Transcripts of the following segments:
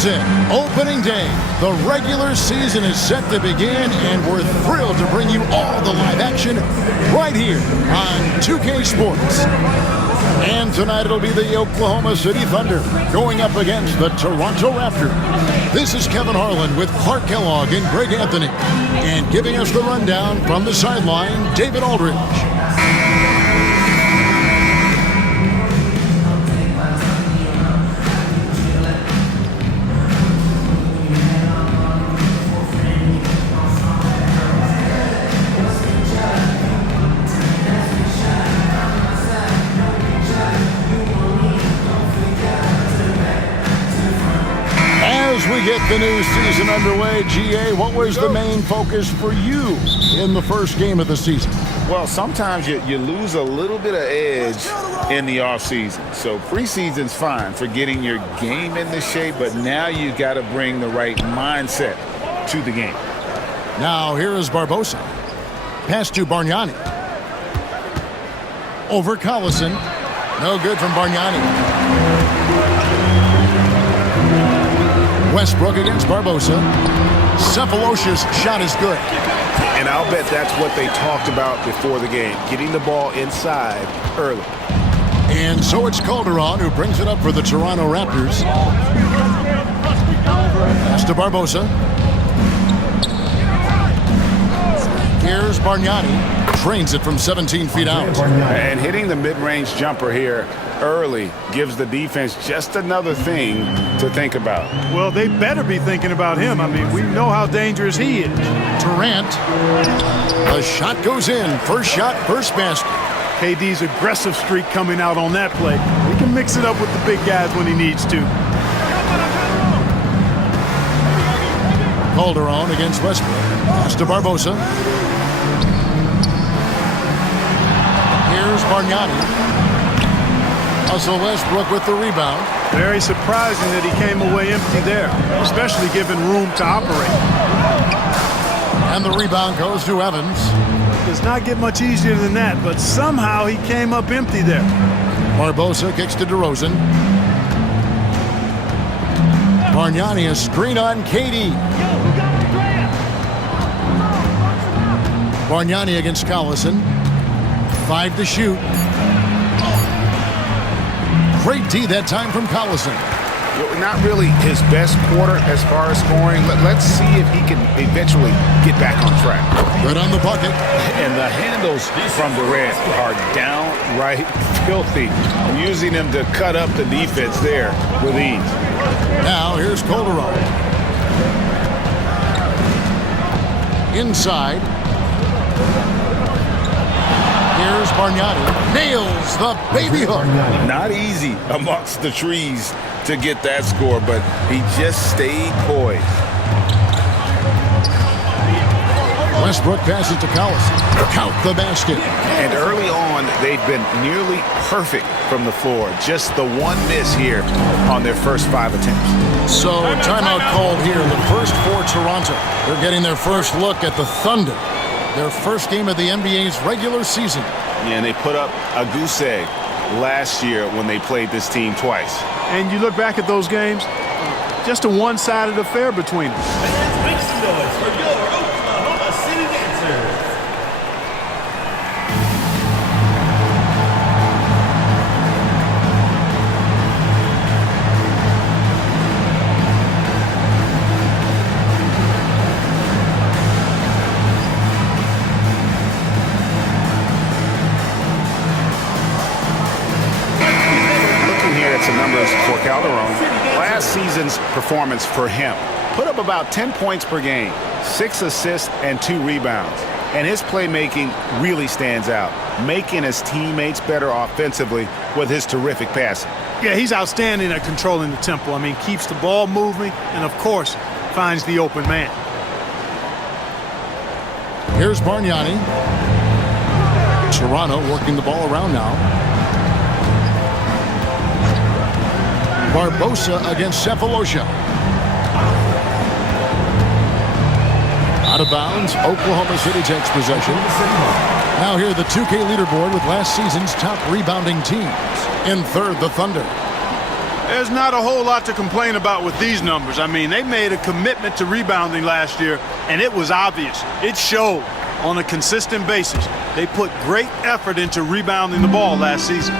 goes in. Opening day. The regular season is set to begin, and we're thrilled to bring you all the live action right here on 2K Sports. And tonight it'll be the Oklahoma City Thunder going up against the Toronto Raptors. This is Kevin Harlan with Clark Kellogg and Greg Anthony. And giving us the rundown from the sideline, David Aldridge. We get the new season underway. GA, what was the main focus for you in the first game of the season? Well, sometimes you lose a little bit of edge in the offseason. So preseason's fine for getting your game into shape, but now you got to bring the right mindset to the game. Now here is Barbosa. Pass to Bargnani. Over Collison. No good from Bargnani. Westbrook against Barbosa. Cephalosha's shot is good. And I'll bet that's what they talked about before the game, getting the ball inside early. And so it's Calderon who brings it up for the Toronto Raptors. Pass to Barbosa. Here's Bargnani. Trains it from 17 feet out. And hitting the mid-range jumper here early gives the defense just another thing to think about. Well, they better be thinking about him. I mean, we know how dangerous he is. Durant. The shot goes in. First shot, first basket. KD's aggressive streak coming out on that play. He can mix it up with the big guys when he needs to. Calderon against Westbrook. Pass to Barbosa. Here's Bargnani. Russell Westbrook with the rebound. Very surprising that he came away empty there, especially given room to operate. And the rebound goes to Evans. Does not get much easier than that, but somehow he came up empty there. Barbosa kicks to DeRozan. Bargnani a screen on KD. Bargnani against Collison. 5 to shoot. Great D that time from Collison. Well, not really his best quarter as far as scoring. Let's see if he can eventually get back on track. Good on the bucket. And the handles from Durant are downright filthy. Using him to cut up the defense there with ease. Now here's Calderon. Inside. Here's Bargnani. Nails the baby hook. Not easy amongst the trees to get that score, but he just stayed poised. Westbrook passes to Collison. Count the basket. And early on, they've been nearly perfect from the floor. Just the one miss here on their first 5 attempts. So timeout called here. The first for Toronto. They're getting their first look at the Thunder. Their first game of the NBA's regular season. Yeah, and they put up a goose egg last year when they played this team twice. And you look back at those games, just a one-sided affair between them. Make some noise for your Oklahoma City Dancers. For Calderon, last season's performance for him put up about 10 points per game, 6 assists and 2 rebounds. And his playmaking really stands out, making his teammates better offensively with his terrific passing. Yeah, he's outstanding at controlling the tempo. I mean, keeps the ball moving and, of course, finds the open man. Here's Bargnani. Toronto working the ball around now. Barbosa against Cephalosha. Out of bounds, Oklahoma City takes possession. Now here the 2K leaderboard with last season's top rebounding teams. In third, the Thunder. There's not a whole lot to complain about with these numbers. I mean, they made a commitment to rebounding last year, and it was obvious. It showed on a consistent basis. They put great effort into rebounding the ball last season.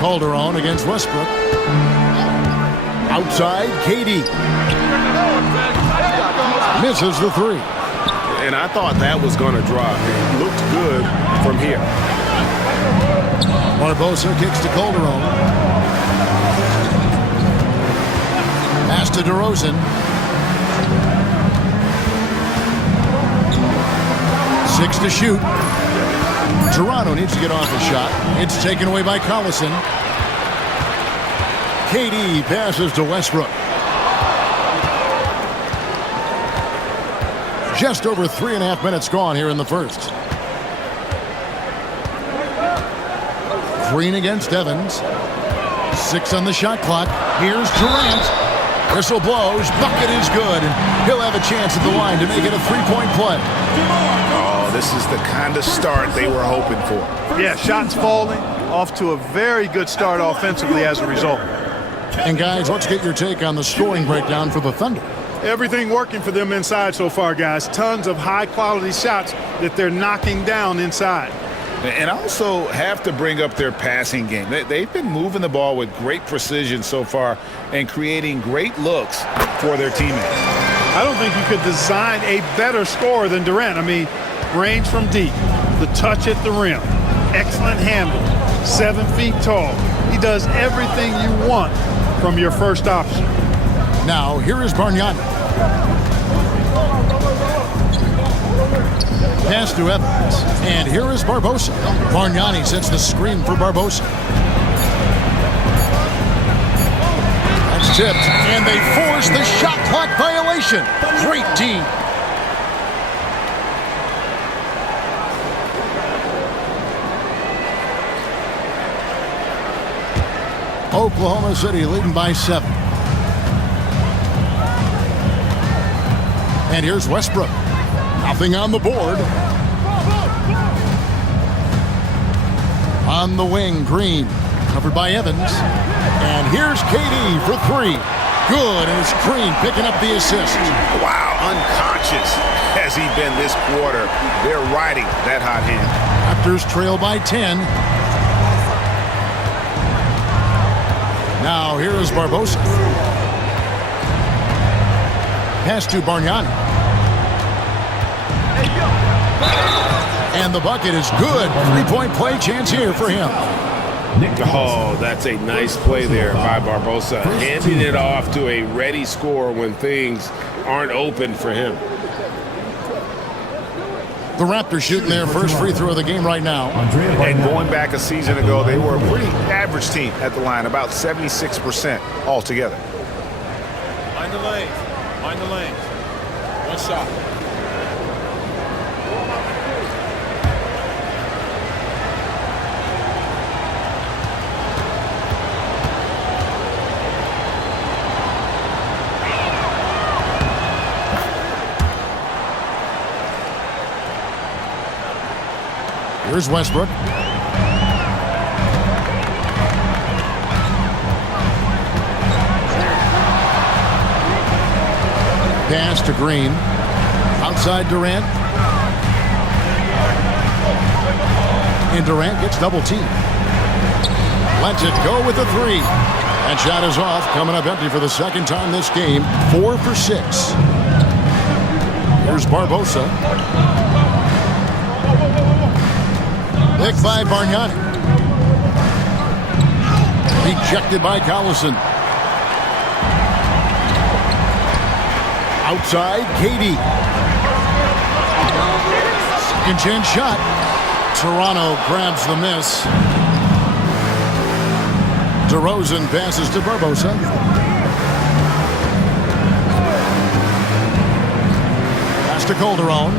Calderon against Westbrook. Outside, KD. Misses the three. And I thought that was going to drop. It looked good from here. Barbosa kicks to Calderon. Pass to DeRozan. 6 to shoot. Toronto needs to get off a shot. It's taken away by Collison. KD passes to Westbrook. Just over 3.5 minutes gone here in the first. Green against Evans. 6 on the shot clock. Here's Durant. Whistle blows. Bucket is good. And he'll have a chance at the line to make it a three-point play. Oh, this is the kind of start they were hoping for. Yeah, shots falling. Off to a very good start offensively as a result. And guys, let's get your take on the scoring breakdown for the Thunder. Everything working for them inside so far, guys. Tons of high-quality shots that they're knocking down inside. And also have to bring up their passing game. They've been moving the ball with great precision so far and creating great looks for their teammates. I don't think you could design a better scorer than Durant. I mean, range from deep, the touch at the rim, excellent handle, 7 feet tall. He does everything you want from your first option. Now, here is Bargnani. Pass to Evans. And here is Barbosa. Bargnani sets the screen for Barbosa. That's tipped. And they force the shot clock violation. Great D. Oklahoma City leading by 7. And here's Westbrook. Nothing on the board. On the wing, Green. Covered by Evans. And here's KD for 3. Good, and it's Green picking up the assist. Wow, unconscious has he been this quarter. They're riding that hot hand. Raptors trail by 10. Now here is Barbosa. Pass to Bargnani. And the bucket is good. 3-point play chance here for him. Oh, that's a nice play there by Barbosa. Handing it off to a ready scorer when things aren't open for him. The Raptors shooting their first free throw of the game right now. And going back a season ago, they were a pretty average team at the line, about 76% altogether. Mind the lanes. Mind the lanes. One shot. Here's Westbrook. Pass to Green. Outside Durant. And Durant gets double teamed. Lets it go with the 3. That shot is off. Coming up empty for the second time this game. 4 for 6. Here's Barbosa. Picked by Bargnani. Rejected by Collison. Outside, KD. Second chance shot. Toronto grabs the miss. DeRozan passes to Barbosa. Pass to Calderon.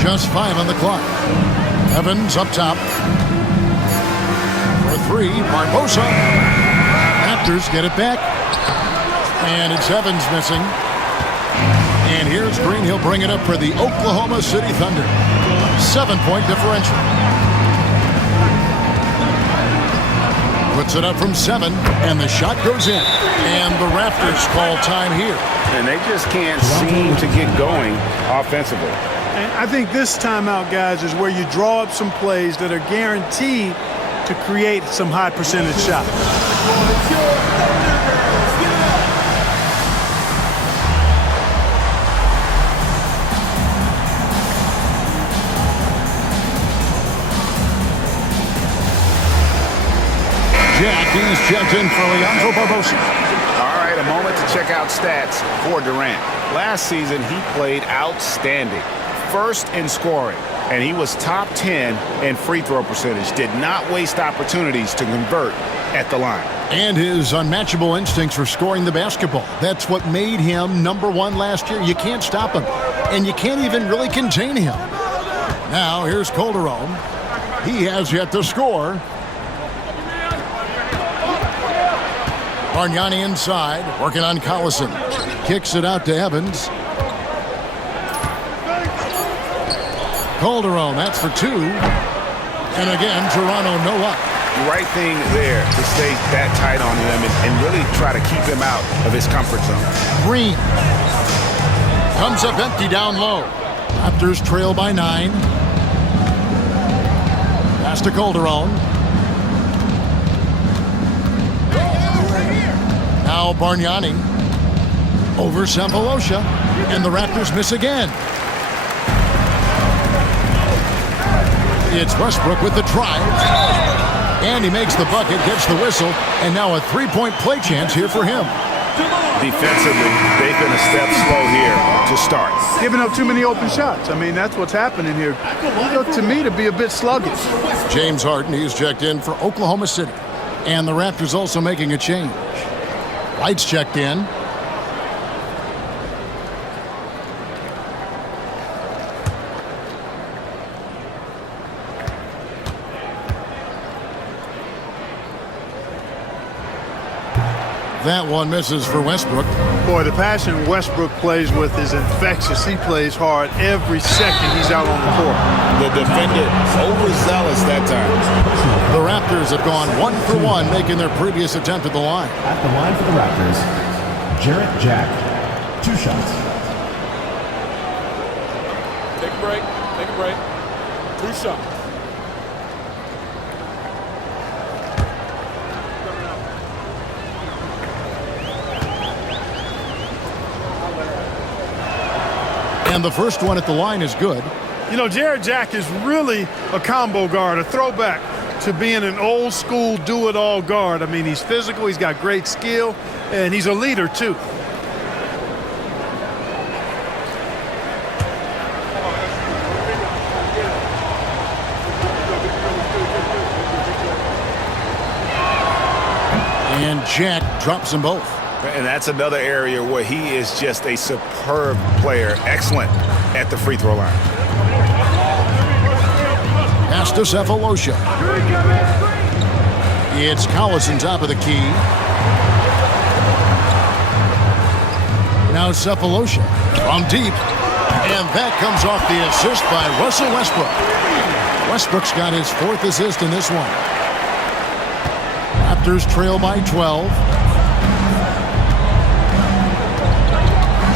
Just 5 on the clock. Evans up top. For 3, Barbosa. Raptors get it back. And it's Evans missing. And here's Green. He'll bring it up for the Oklahoma City Thunder. 7-point differential. Puts it up from 7, and the shot goes in. And the Raptors call time here. And they just can't seem to get going offensively. And I think this timeout, guys, is where you draw up some plays that are guaranteed to create some high percentage shots. Jack, he's checked in for Leandro Barbosa. All right, a moment to check out stats for Durant. Last season, he played outstanding. First in scoring, and he was top 10 in free throw percentage. Did not waste opportunities to convert at the line. And his unmatchable instincts for scoring the basketball. That's what made him #1 last year. You can't stop him, and you can't even really contain him. Now, here's Calderon. He has yet to score. Bargnani inside, working on Collison. Kicks it out to Evans. Calderon, that's for 2. And again, Toronto no up. Right thing there to stay that tight on him and really try to keep him out of his comfort zone. Green comes up empty down low. Raptors trail by 9. Pass to Calderon. Now Bargnani over Sampolosha, and the Raptors miss again. It's Westbrook with the drive, and he makes the bucket, gets the whistle, and now a 3-point play chance here for him. Defensively, they've been a step slow here to start. Giving up too many open shots. I mean, that's what's happening here. Look to me to be a bit sluggish. James Harden, he's checked in for Oklahoma City, and the Raptors also making a change. Lights checked in. That one misses for Westbrook. Boy, the passion Westbrook plays with is infectious. He plays hard every second he's out on the court. The defender overzealous that time. The Raptors have gone 1 for 1, making their previous attempt at the line. At the line for the Raptors, Jarrett Jack, 2 shots. Take a break. Take a break. 2 shots. And the first one at the line is good. You know, Jarrett Jack is really a combo guard, a throwback to being an old school do-it-all guard. I mean, he's physical, he's got great skill, and he's a leader too. And Jack drops them both. And that's another area where he is just a superb player. Excellent at the free throw line. Pass to Cephalosha. It's Collison top of the key. Now Cephalosha from deep. And that comes off the assist by Russell Westbrook. Westbrook's got his 4th assist in this one. Raptors trail by 12.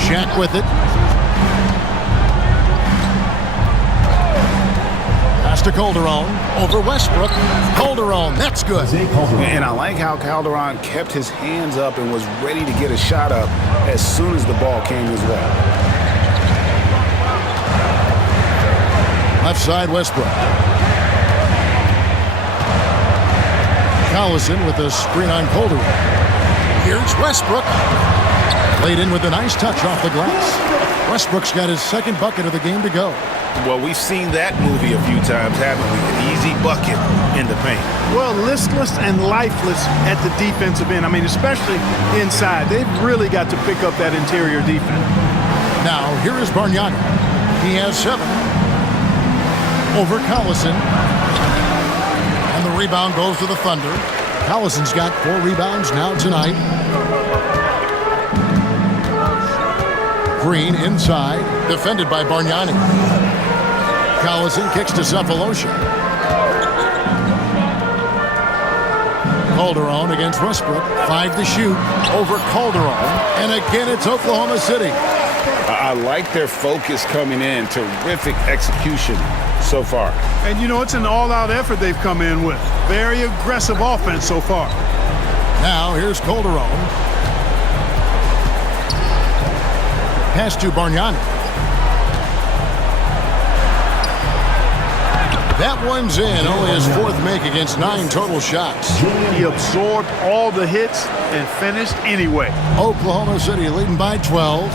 Shaq with it. Pass to Calderon. Over Westbrook. Calderon, that's good. And I like how Calderon kept his hands up and was ready to get a shot up as soon as the ball came his way. Left side, Westbrook. Collison with a screen on Calderon. Here's Westbrook. Laid in with a nice touch off the glass. Westbrook's got his 2nd bucket of the game to go. Well, we've seen that movie a few times, haven't we? An easy bucket in the paint. Well, listless and lifeless at the defensive end. I mean, especially inside. They've really got to pick up that interior defense. Now, here is Bargnani. He has 7. Over Collison. And the rebound goes to the Thunder. Collison's got 4 rebounds now tonight. Green inside, defended by Bargnani. Collison kicks to Cephalosha. Calderon against Westbrook. 5 to shoot over Calderon. And again, it's Oklahoma City. I like their focus coming in. Terrific execution so far. And, you know, it's an all-out effort they've come in with. Very aggressive offense so far. Now, here's Calderon. Pass to Bargnani. That one's in. Only his 4th make against 9 total shots. He absorbed all the hits and finished anyway. Oklahoma City leading by 12.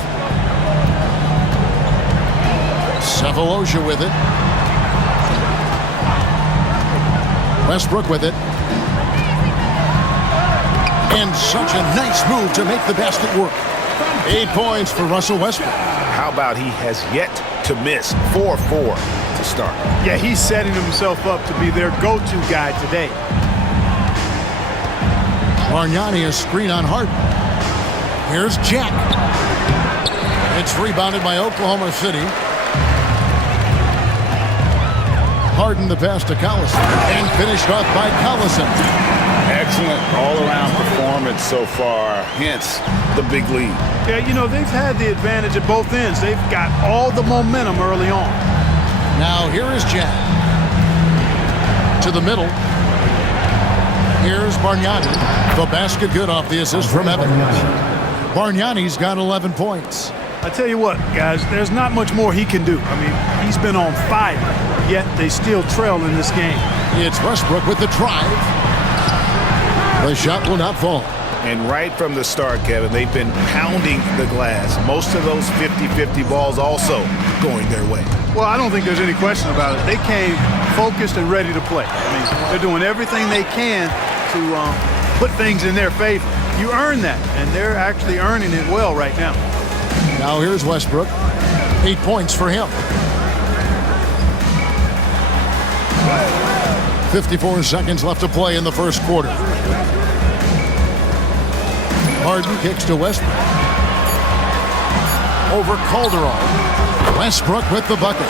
Cephalosha with it. Westbrook with it. And such a nice move to make the basket work. 8 points for Russell Westbrook. How about he has yet to miss 4-4 to start? Yeah, he's setting himself up to be their go-to guy today. Bargnani a screen on Harden. Here's Jack. It's rebounded by Oklahoma City. Harden the pass to Collison. And finished off by Collison. Excellent all-around performance so far, hence the big lead. Yeah, you know, they've had the advantage at both ends. They've got all the momentum early on. Now here is Jack. To the middle. Here's Bargnani. The basket good off the assist from Evans. Bargnani's got 11 points. I tell you what, guys, there's not much more he can do. I mean, he's been on fire, yet they still trail in this game. It's Westbrook with the drive. The shot will not fall. And right from the start, Kevin, they've been pounding the glass. Most of those 50-50 balls also going their way. Well, I don't think there's any question about it. They came focused and ready to play. I mean, they're doing everything they can to put things in their favor. You earn that, and they're actually earning it well right now. Now here's Westbrook. 8 points for him. 54 seconds left to play in the first quarter. Harden kicks to Westbrook. Over Calderon. Westbrook with the bucket.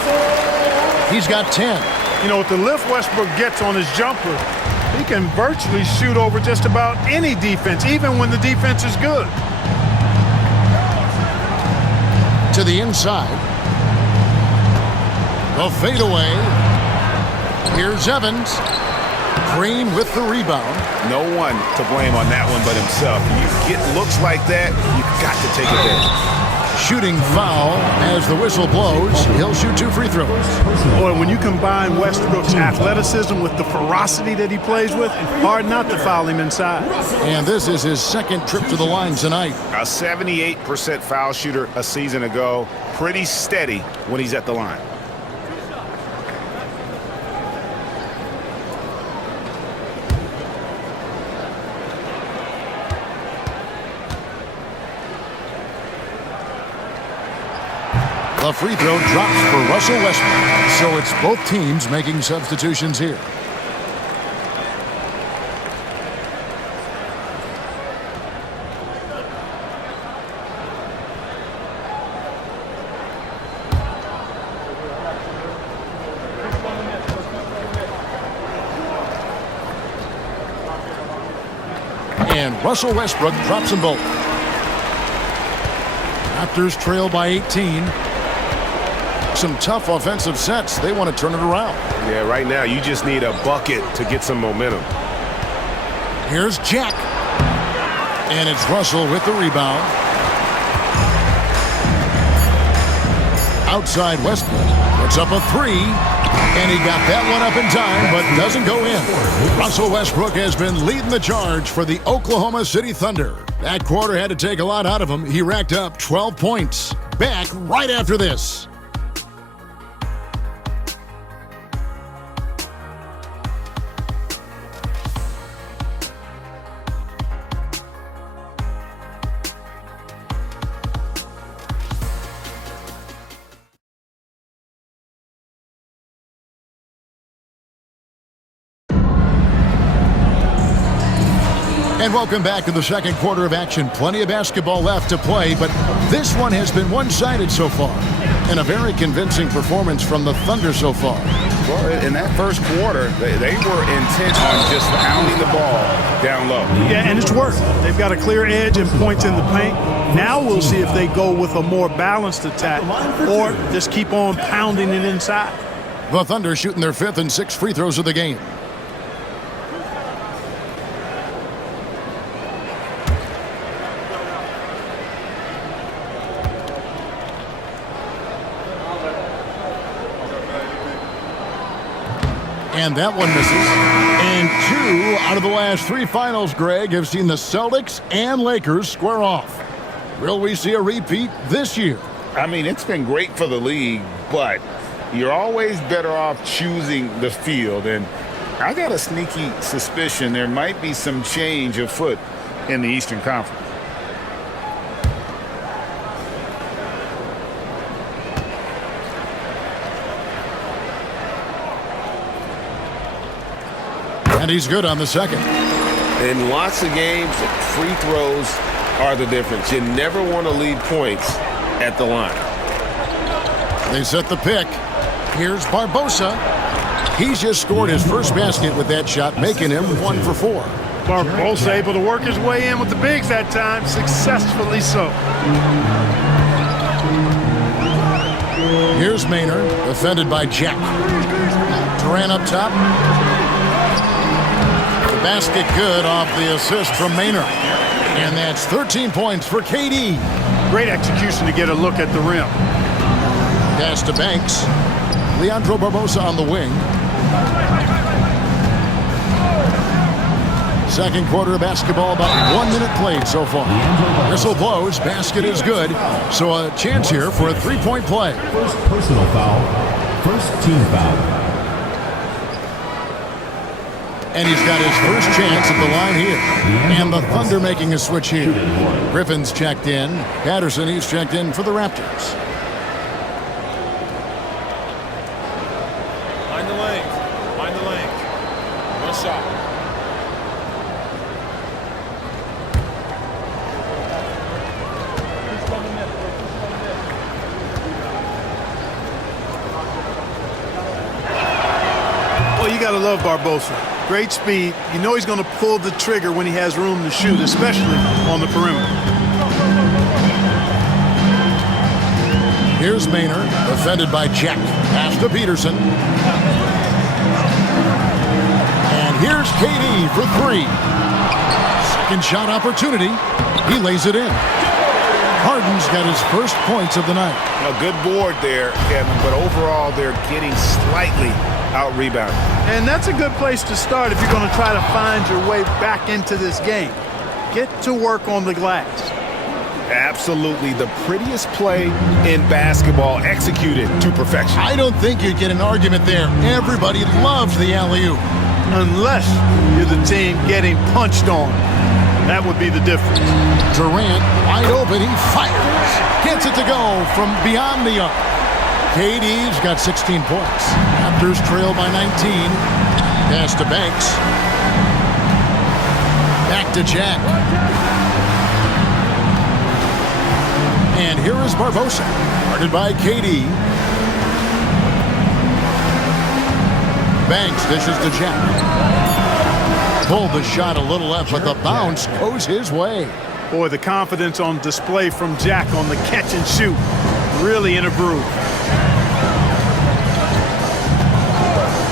He's got 10. You know, with the lift Westbrook gets on his jumper, he can virtually shoot over just about any defense, even when the defense is good. To the inside. The fadeaway. Here's Evans. Green with the rebound. No one to blame on that one but himself. You get looks like that, you've got to take advantage. Shooting foul as the whistle blows. He'll shoot 2 free throws. Boy, when you combine Westbrook's athleticism with the ferocity that he plays with, hard not to foul him inside. And this is his 2nd trip to the line tonight. A 78% foul shooter a season ago. Pretty steady when he's at the line. The free throw drops for Russell Westbrook. So it's both teams making substitutions here. And Russell Westbrook drops them both. Raptors trail by 18. Some tough offensive sets. They want to turn it around. Yeah, right now you just need a bucket to get some momentum. Here's Jack. And it's Russell with the rebound. Outside Westbrook. Puts up a 3. And he got that one up in time, but doesn't go in. Russell Westbrook has been leading the charge for the Oklahoma City Thunder. That quarter had to take a lot out of him. He racked up 12 points. Back right after this. And welcome back to the second quarter of action. Plenty of basketball left to play, but this one has been one-sided so far. And a very convincing performance from the Thunder so far. Well, in that first quarter, they were intent on just pounding the ball down low. Yeah, and it's worked. They've got a clear edge and points in the paint. Now we'll see if they go with a more balanced attack or just keep on pounding it inside. The Thunder shooting their 5th and 6th free throws of the game. And that one misses. And 2 out of the last 3 finals, Greg, have seen the Celtics and Lakers square off. Will we see a repeat this year? I mean, it's been great for the league, but you're always better off choosing the field. And I got a sneaky suspicion there might be some change afoot in the Eastern Conference. And he's good on the second. In lots of games, free throws are the difference. You never want to leave points at the line. They set the pick. Here's Barbosa. He's just scored his first basket with that shot, making him 1 for 4. Barbosa able to work his way in with the bigs that time, successfully so. Here's Maynard, defended by Jack. Durant up top. The basket good off the assist from Maynard. And that's 13 points for KD. Great execution to get a look at the rim. Pass to Banks. Leandro Barbosa on the wing. Second quarter of basketball, about 1 minute played so far. Whistle blows, basket is good. So a chance here for a 3-point play. First personal foul. First team foul. And he's got his first chance at the line here. And the Thunder making a switch here. Griffin's checked in. Patterson, he's checked in for the Raptors. Mind the lanes. Mind the lanes. One shot. Well, you got to love Barbosa. Great speed. You know he's going to pull the trigger when he has room to shoot, especially on the perimeter. Here's Maynard, defended by Jack. Pass to Peterson. And here's KD for 3. Second shot opportunity. He lays it in. Harden's got his first points of the night. A good board there, Kevin, but overall they're getting slightly out-rebounded. And that's a good place to start if you're going to try to find your way back into this game. Get to work on the glass. Absolutely the prettiest play in basketball, executed to perfection. I don't think you'd get an argument there. Everybody loves the alley-oop. Unless you're the team getting punched on. That would be the difference. Durant, wide open, he fires. Gets it to go from beyond the arc. KD's got 16 points. Raptors trail by 19. Pass to Banks. Back to Jack. And here is Barbosa, guarded by KD. Banks dishes to Jack. Pulled the shot a little left, but the bounce goes his way. Boy, the confidence on display from Jack on the catch and shoot. Really in a groove.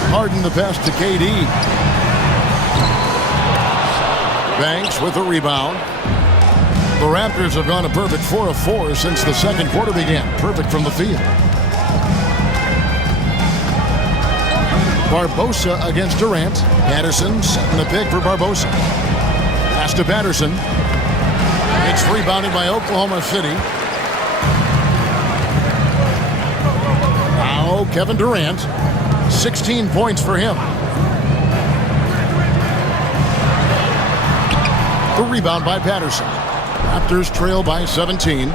Harden the pass to KD. Banks with the rebound. The Raptors have gone a perfect 4 of 4 since the second quarter began. Perfect from the field. Barbosa against Durant. Patterson setting the pick for Barbosa. Pass to Patterson. It's rebounded by Oklahoma City. Now Kevin Durant. 16 points for him. The rebound by Patterson. Raptors trail by 17.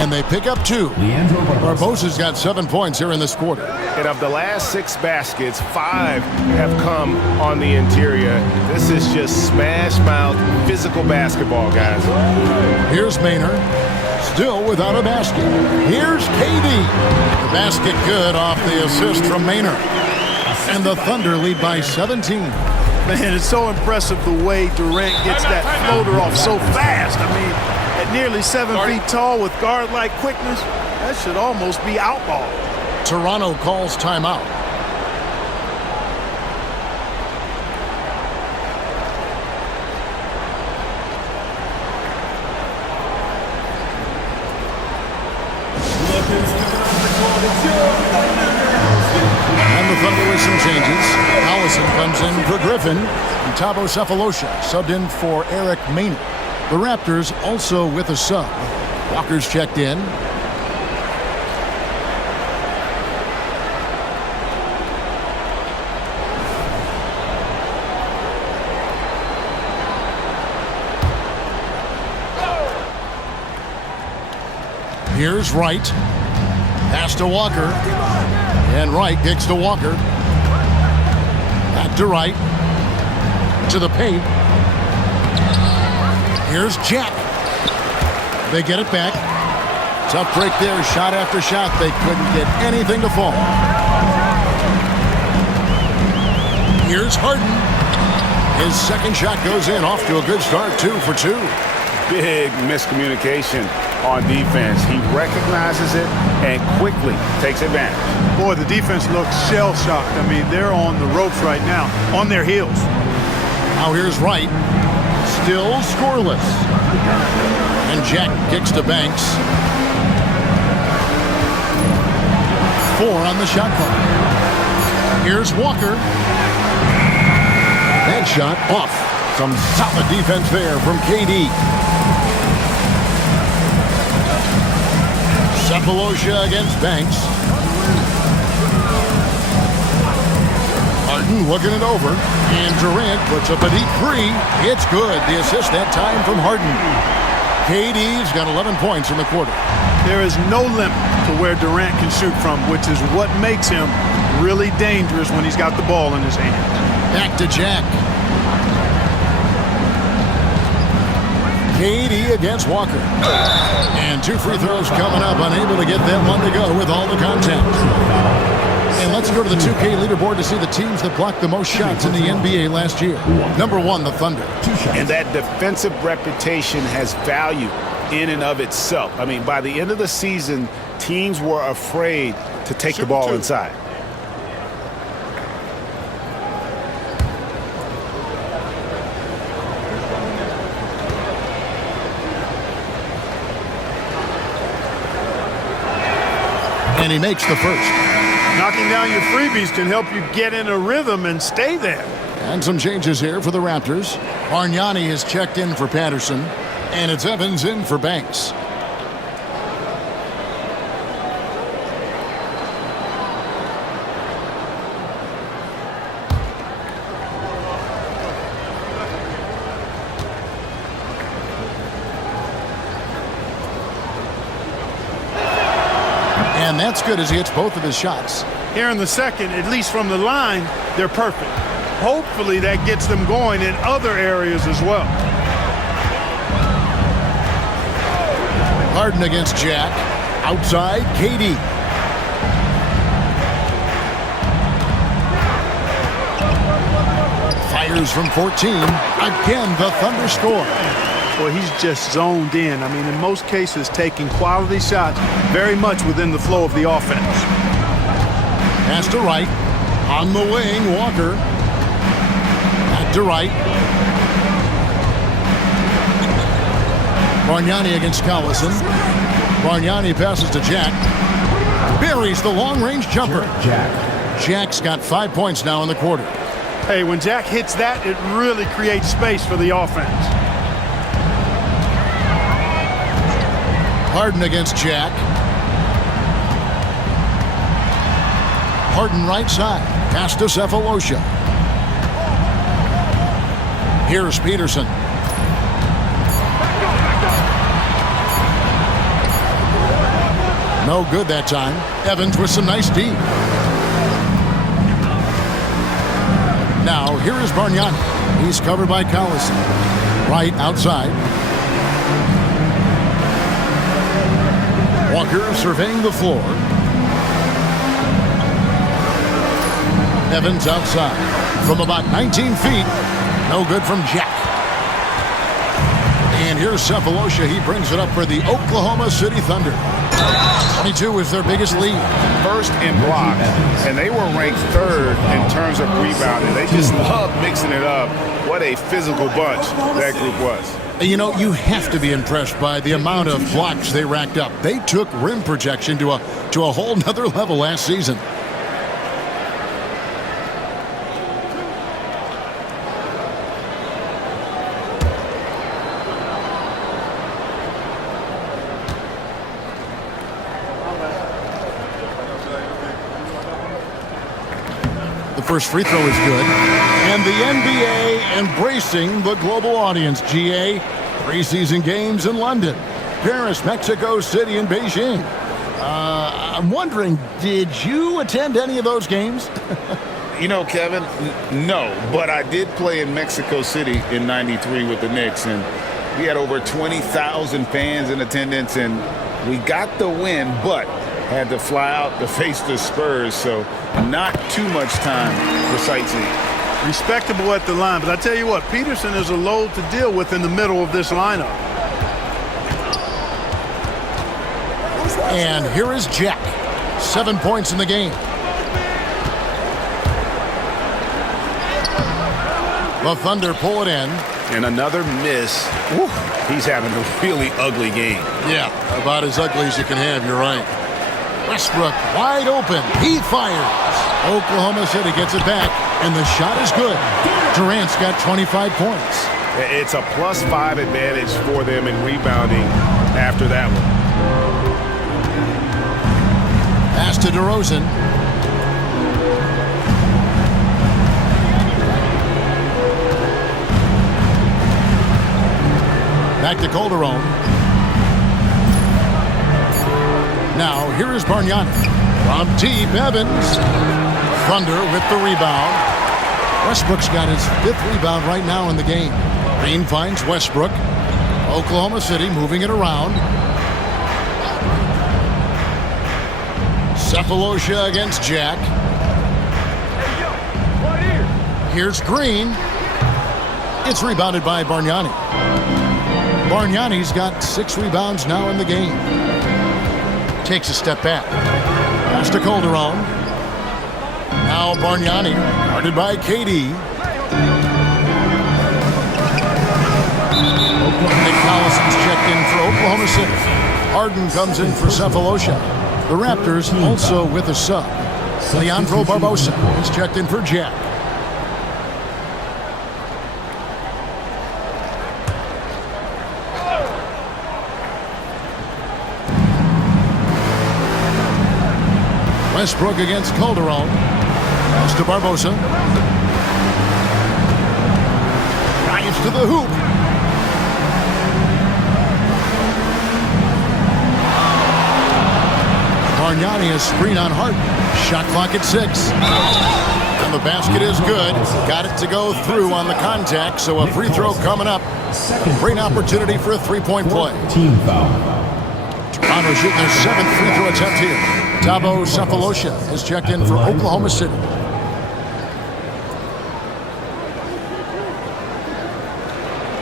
And they pick up 2. Barbosa's got 7 points here in this quarter. And of the last 6 baskets, 5 have come on the interior. This is just smash-mouth physical basketball, guys. Here's Maynard, still without a basket. Here's KD. The basket good off the assist from Maynard. And the Thunder lead by 17. Man, it's so impressive the way Durant gets that floater off so fast. I mean, at nearly 7 feet tall with guard-like quickness, that should almost be outball. Toronto calls timeout. And the Thunder with some changes. Allison comes in for Griffin. And Thabo Cephalosha subbed in for Eric Maynard. The Raptors also with a sub. Walker's checked in. Here's Wright. Pass to Walker. And Wright kicks to Walker. Back to Wright. To the paint. Here's Jack. They get it back. Tough break there. Shot after shot. They couldn't get anything to fall. Here's Harden. His second shot goes in. Off to a good start. 2 for 2. Big miscommunication on defense. He recognizes it and quickly takes advantage. Boy, the defense looks shell-shocked. I mean, they're on the ropes right now, on their heels. Now here's Wright. Still scoreless. And Jack kicks to Banks. 4 on the shot clock. Here's Walker. That shot off. Some solid defense there from KD. Cephalosha against Banks. Harden looking it over. And Durant puts up a deep 3. It's good. The assist that time from Harden. KD's got 11 points in the quarter. There is no limit to where Durant can shoot from, which is what makes him really dangerous when he's got the ball in his hand. Back to Jack. KD against Walker. And 2 free throws coming up. Unable to get that one to go with all the contact. And let's go to the 2K leaderboard to see the teams that blocked the most shots in the NBA last year. Number 1, the Thunder. And that defensive reputation has value in and of itself. I mean, by the end of the season, teams were afraid to take the ball inside. And he makes the first. Knocking down your freebies can help you get in a rhythm and stay there. And some changes here for the Raptors. Bargnani is checked in for Patterson. And it's Evans in for Banks. And that's good as he hits both of his shots. Here in the second, at least from the line, they're perfect. Hopefully that gets them going in other areas as well. Harden against Jack. Outside, KD. Fires from 14. Again, the Thunder score. Well, he's just zoned in. I mean, in most cases, taking quality shots very much within the flow of the offense. Pass to Wright. On the wing, Walker. Back to Wright. Bargnani against Collison. Bargnani passes to Jack. Buries the long-range jumper. Jack's got 5 points now in the quarter. Hey, when Jack hits that, it really creates space for the offense. Harden against Jack. Harden right side. Pass to Cephalosha. Here's Peterson. No good that time. Evans with some nice D. Now, here is Bargnani. He's covered by Collison. Right outside. Walker surveying the floor. Evans outside. From about 19 feet. No good from Jack. And here's Cephalosha. He brings it up for the Oklahoma City Thunder. 22 is their biggest lead. First in block, and they were ranked third in terms of rebounding. They just love mixing it up. What a physical bunch that group was. You know, you have to be impressed by the amount of blocks they racked up. They took rim protection to a whole nother level last season. First free throw is good. And the NBA embracing the global audience. GA, preseason games in London, Paris, Mexico City, and Beijing. I'm wondering, did you attend any of those games? You know, Kevin, no, but I did play in Mexico City in '93 with the Knicks, and we had over 20,000 fans in attendance, and we got the win, but had to fly out to face the Spurs, so not too much time for sightseeing. Respectable at the line, but I tell you what, Peterson is a load to deal with in the middle of this lineup. And here is Jack. 7 points in the game. The Thunder pull it in. And another miss. Woo, he's having a really ugly game. Yeah, about as ugly as you can have, you're right. Westbrook wide open. He fires. Oklahoma City gets it back, and the shot is good. Durant's got 25 points. It's a +5 advantage for them in rebounding after that one. Pass to DeRozan. Back to Calderon. Now, here is Bargnani. From deep, Evans. Thunder with the rebound. Westbrook's got his 5th rebound right now in the game. Green finds Westbrook. Oklahoma City moving it around. Cephalosha against Jack. Here's Green. It's rebounded by Bargnani. Bargnani's got 6 rebounds now in the game. Takes a step back. Pass to Calderon. Now Bargnani, guarded by KD. Nick Collison's checked in for Oklahoma City. Harden comes in for Cephalosha. The Raptors also with a sub. Leandro Barbosa is checked in for Jack. Westbrook against Calderon. Pass to Barbosa. Drives to the hoop. Bargnani has screen on Harden. Shot clock at 6. And the basket is good. Got it to go through on the contact, so a free throw coming up. Great opportunity for a 3-point play. Team foul. Toronto shooting their 7th free throw attempt here. Thabo Cephalosha is checked in for Oklahoma City.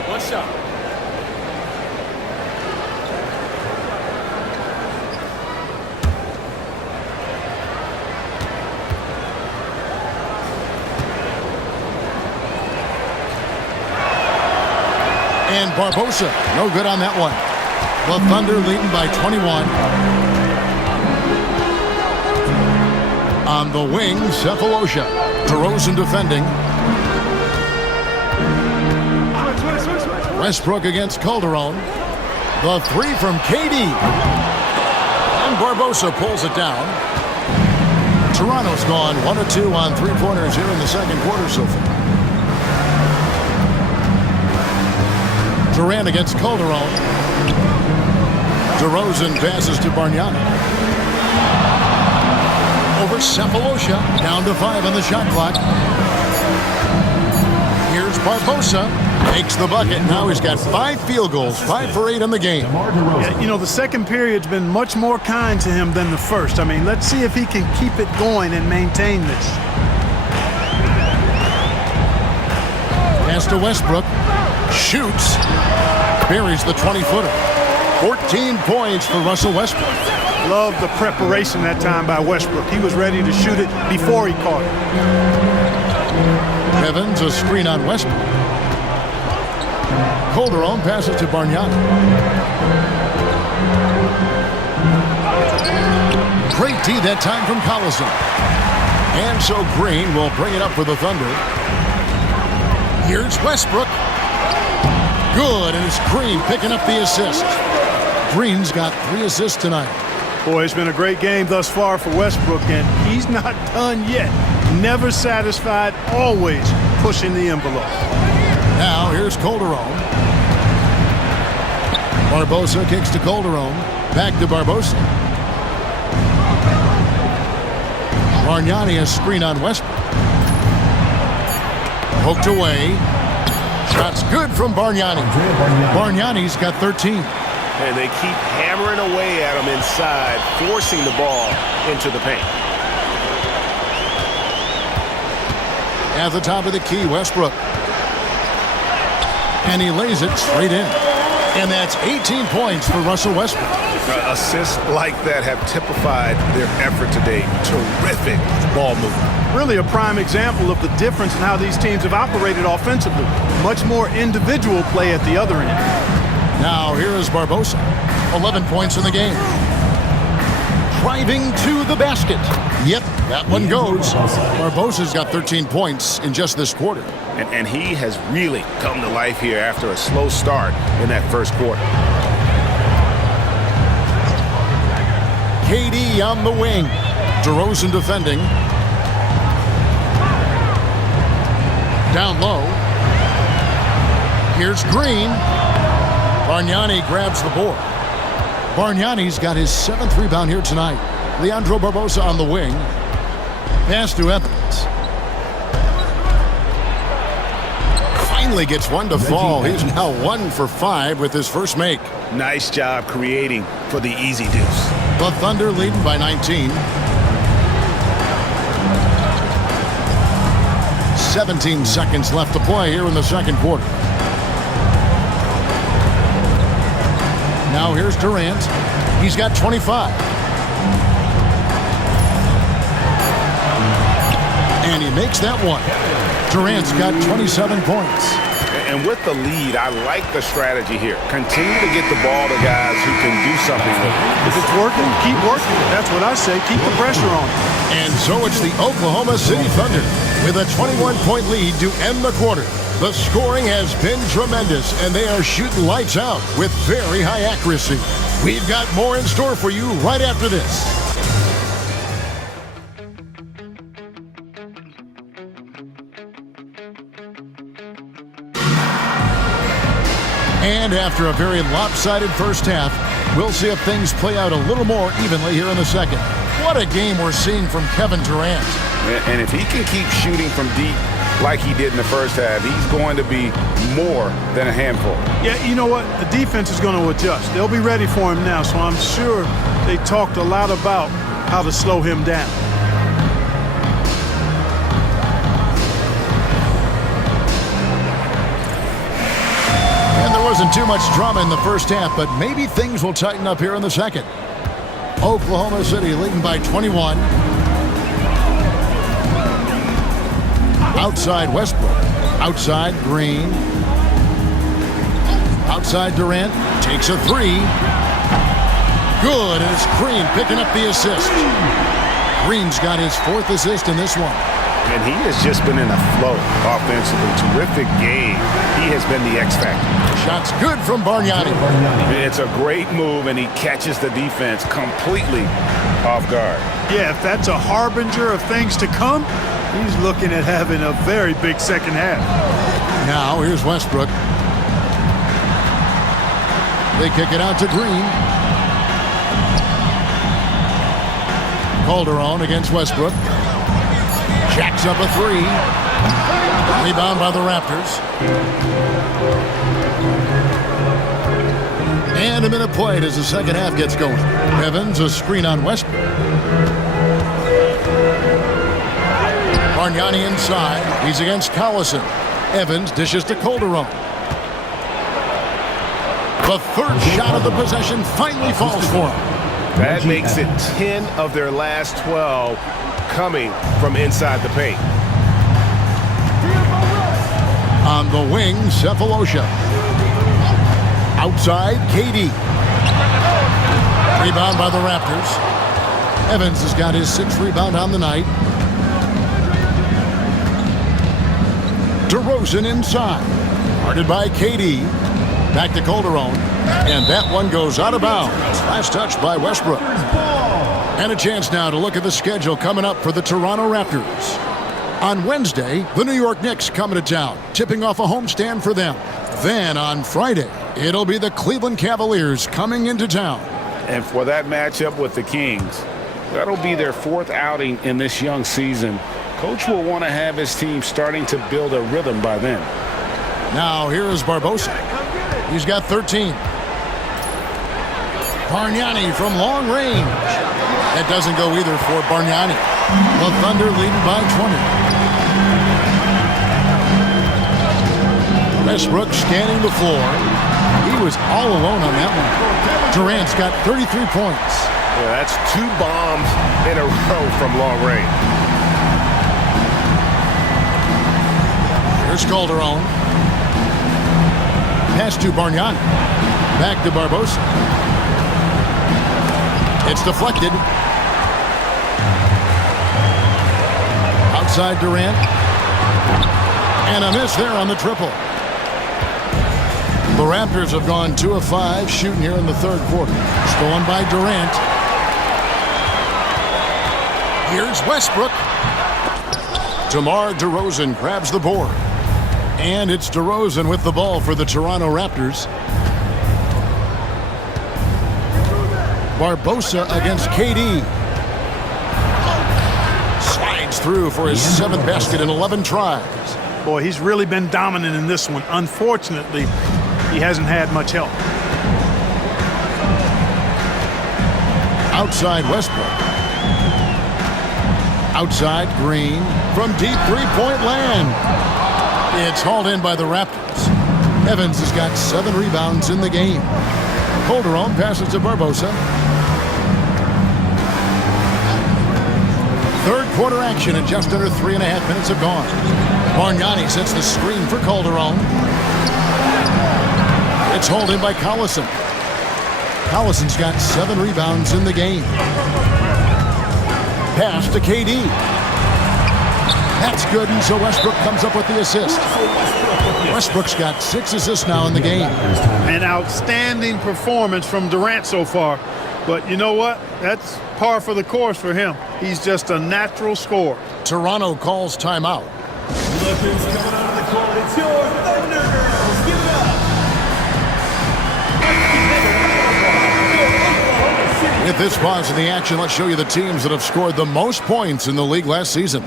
One shot. And Barbosa, no good on that one. The Thunder leading by 21. On the wing, Cephalosha. DeRozan defending. Westbrook against Calderon. The 3 from KD. And Barbosa pulls it down. Toronto's gone 1 of 2 on 3-pointers here in the second quarter so far. Durant against Calderon. DeRozan passes to Bargnani. over Cephalosha. Down to 5 on the shot clock. Here's Barbosa. Makes the bucket. Now he's got 5 field goals, 5 for 8 in the game. Yeah, you know, the second period's been much more kind to him than the first. I mean, let's see if he can keep it going and maintain this. Pass to Westbrook. Shoots. Buries the 20-footer. 14 points for Russell Westbrook. Love the preparation that time by Westbrook. He was ready to shoot it before he caught it. Evans, a screen on Westbrook. Calderon passes to Bargnani. Great D that time from Collison. And so Green will bring it up for the Thunder. Here's Westbrook. Good, and it's Green picking up the assist. Green's got 3 assists tonight. Boy, it's been a great game thus far for Westbrook, and he's not done yet. Never satisfied, always pushing the envelope. Now here's Calderon. Barbosa kicks to Calderon. Back to Barbosa. Bargnani a screen on Westbrook. Poked away. Shot's good from Bargnani. Bargnani's got 13. And they keep hammering away at him inside, forcing the ball into the paint. At the top of the key, Westbrook. And he lays it straight in. And that's 18 points for Russell Westbrook. Assists like that have typified their effort today. Terrific ball movement. Really a prime example of the difference in how these teams have operated offensively. Much more individual play at the other end. Now here is Barbosa. 11 points in the game. Driving to the basket. Yep, that one goes. Barbosa's got 13 points in just this quarter. And he has really come to life here after a slow start in that first quarter. KD on the wing. DeRozan defending. Down low. Here's Green. Bargnani grabs the board. Bargnani's got his 7th rebound here tonight. Leandro Barbosa on the wing. Pass to Evans. Finally gets one to fall. He's now 1 for 5 with his first make. Nice job creating for the easy deuce. The Thunder leading by 19. 17 seconds left to play here in the second quarter. Now here's Durant. He's got 25. And he makes that one. Durant's got 27 points. And with the lead, I like the strategy here. Continue to get the ball to guys who can do something with it. If it's working, keep working. That's what I say. Keep the pressure on. And so it's the Oklahoma City Thunder with a 21-point lead to end the quarter. The scoring has been tremendous, and they are shooting lights out with very high accuracy. We've got more in store for you right after this. And after a very lopsided first half, we'll see if things play out a little more evenly here in the second. What a game we're seeing from Kevin Durant. And if he can keep shooting from deep like he did in the first half, he's going to be more than a handful. Yeah, you know what? The defense is going to adjust. They'll be ready for him now, so I'm sure they talked a lot about how to slow him down. And there wasn't too much drama in the first half, but maybe things will tighten up here in the second. Oklahoma City leading by 21. Outside Westbrook. Outside Green. Outside Durant. Takes a 3. Good, and it's Green picking up the assist. Green's got his 4th assist in this one. And he has just been in a flow offensively. Terrific game. He has been the X factor. Shot's good from Bargnani. It's a great move, and he catches the defense completely off guard. Yeah, if that's a harbinger of things to come, he's looking at having a very big second half. Now here's Westbrook. They kick it out to Green. Calderon against Westbrook. Jacks up a three. Rebound by the Raptors. And a minute played as the second half gets going. Evans, a screen on Westbrook. Bargnani inside. He's against Collison. Evans dishes to Calderon. The third shot of the possession finally falls for him. That makes it 10 of their last 12 coming from inside the paint. On the wing, Cephalosha. Outside, KD. Rebound by the Raptors. Evans has got his 6th rebound on the night. DeRozan inside. Guarded by KD. Back to Calderon. And that one goes out of bounds. Last touch by Westbrook. And a chance now to look at the schedule coming up for the Toronto Raptors. On Wednesday, the New York Knicks coming to town, tipping off a homestand for them. Then on Friday, it'll be the Cleveland Cavaliers coming into town. And for that matchup with the Kings, that'll be their 4th outing in this young season. Coach will want to have his team starting to build a rhythm by then. Now here is Barbosa. He's got 13. Bargnani from long range. That doesn't go either for Bargnani. The Thunder leading by 20. Westbrook scanning the floor. He was all alone on that one. Durant's got 33 points. Yeah, that's 2 bombs in a row from long range. Here's Calderon. Pass to Bargnani. Back to Barbosa. It's deflected. Outside Durant. And a miss there on the triple. The Raptors have gone 2 of 5 shooting here in the 3rd quarter. Stolen by Durant. Here's Westbrook. DeMar DeRozan grabs the board. And it's DeRozan with the ball for the Toronto Raptors. Barbosa against KD. Slides through for his 7th basket in 11 tries. Boy, he's really been dominant in this one. Unfortunately, he hasn't had much help. Outside Westbrook. Outside Green from deep three-point land. It's hauled in by the Raptors. Evans has got 7 rebounds in the game. Calderon passes to Barbosa. 3rd quarter action and just under 3.5 minutes have gone. Bargnani sets the screen for Calderon. It's hauled in by Collison. Collison's got 7 rebounds in the game. Pass to KD. That's good, and so Westbrook comes up with the assist. Westbrook's got 6 assists now in the game. An outstanding performance from Durant so far. But you know what? That's par for the course for him. He's just a natural scorer. Toronto calls timeout. Lookers coming out of the court. It's your Thunder Girls. Give it up. With this pause in the action, let's show you the teams that have scored the most points in the league last season.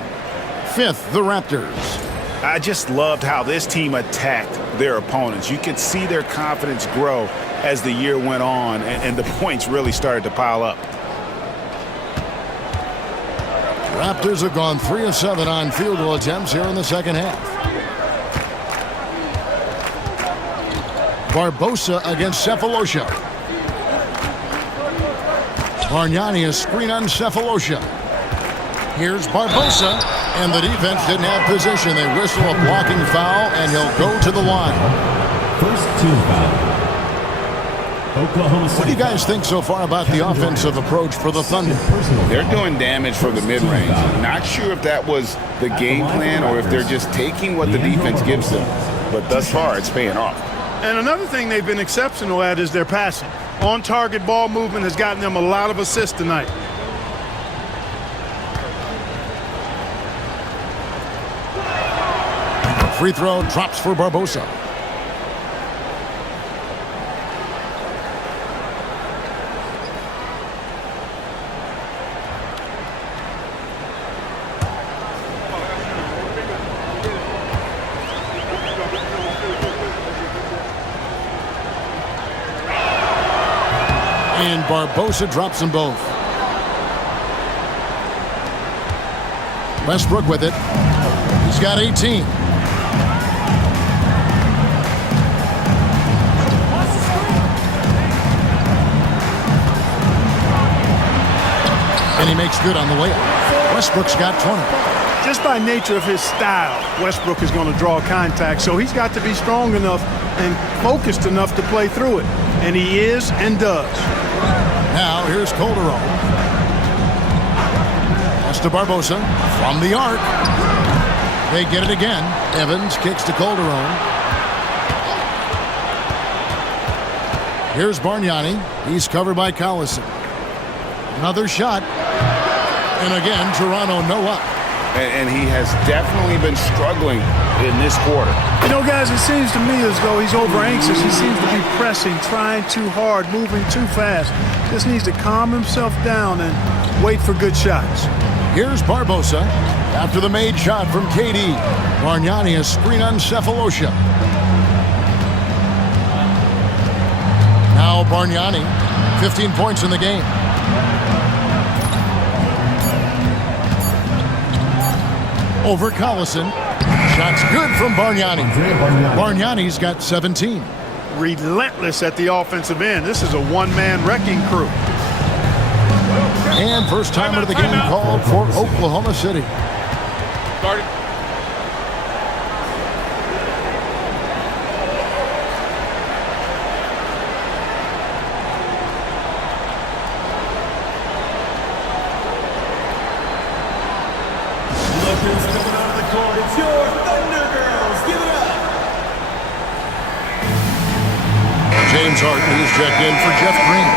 5th, the Raptors. I just loved how this team attacked their opponents. You could see their confidence grow as the year went on, and the points really started to pile up. Raptors have gone 3 of 7 on field goal attempts here in the second half. Barbosa against Cephalosha. Bargnani a screen on Cephalosha. Here's Barbosa, and the defense didn't have position. They whistle a blocking foul, and he'll go to the line. First team foul. Oklahoma City. What do you guys think so far about the offensive approach for the Thunder? They're doing damage from the mid-range. Not sure if that was the game plan or if they're just taking what the defense gives them. But thus far, it's paying off. And another thing they've been exceptional at is their passing. On-target ball movement has gotten them a lot of assists tonight. Free throw drops for Barbosa. And Barbosa drops them both. Westbrook with it. He's got 18. And he makes good on the layup. Westbrook's got 20. Just by nature of his style, Westbrook is going to draw contact, so he's got to be strong enough and focused enough to play through it. And he is and does. Now here's Calderon. Pass to Barbosa from the arc. They get it again. Evans kicks to Calderon. Here's Bargnani. He's covered by Collison. Another shot. And again, Toronto no up. And he has definitely been struggling in this quarter. You know, guys, it seems to me as though he's over anxious. He seems to be pressing, trying too hard, moving too fast. Just needs to calm himself down and wait for good shots. Here's Barbosa after the made shot from KD. Bargnani a screen on Cephalosha. Now Bargnani, 15 points in the game. Over Collison. Shot's good from Bargnani. Bargnani's got 17. Relentless at the offensive end. This is a one-man wrecking crew. And first time of the game called for Oklahoma City. Started. James Harden is checked in for Jeff Green.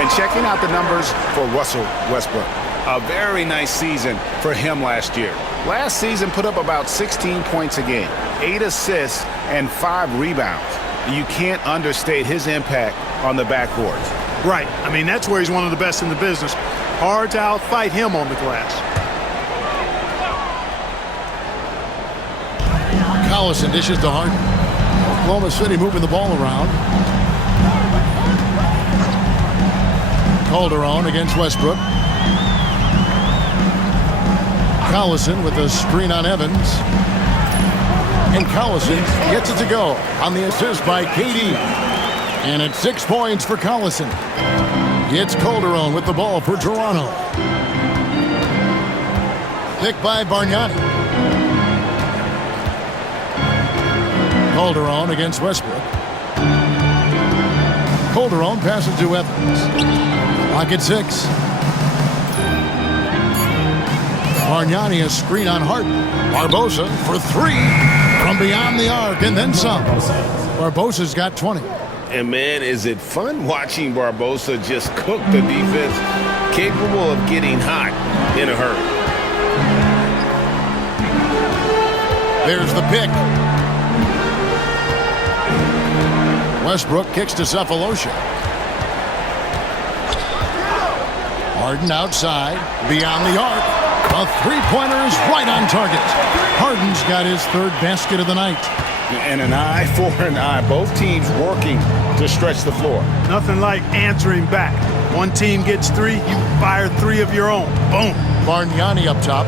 And checking out the numbers for Russell Westbrook. A very nice season for him last year. Last season put up about 16 points a game, 8 assists, and 5 rebounds. You can't understate his impact on the backboard. Right. I mean, that's where he's one of the best in the business. Hard to outfight him on the glass. Collison dishes to Harden. Oklahoma City moving the ball around. Calderon against Westbrook. Collison with a screen on Evans. And Collison gets it to go on the assist by KD. And it's 6 points for Collison. It's Calderon with the ball for Toronto. Picked by Bargnani. Calderon against Westbrook. Calderon passes to Evans. Clock at 6. Bargnani a screen on Harden. Barbosa for 3 from beyond the arc and then some. Barbosa's got 20. And man, is it fun watching Barbosa just cook the defense, capable of getting hot in a hurry. There's the pick. Westbrook kicks to Cephalosha. Harden outside, beyond the arc. A three-pointer is right on target. Harden's got his 3rd basket of the night. And an eye for an eye. Both teams working to stretch the floor. Nothing like answering back. One team gets 3, you fire 3 of your own. Boom. Bargnani up top.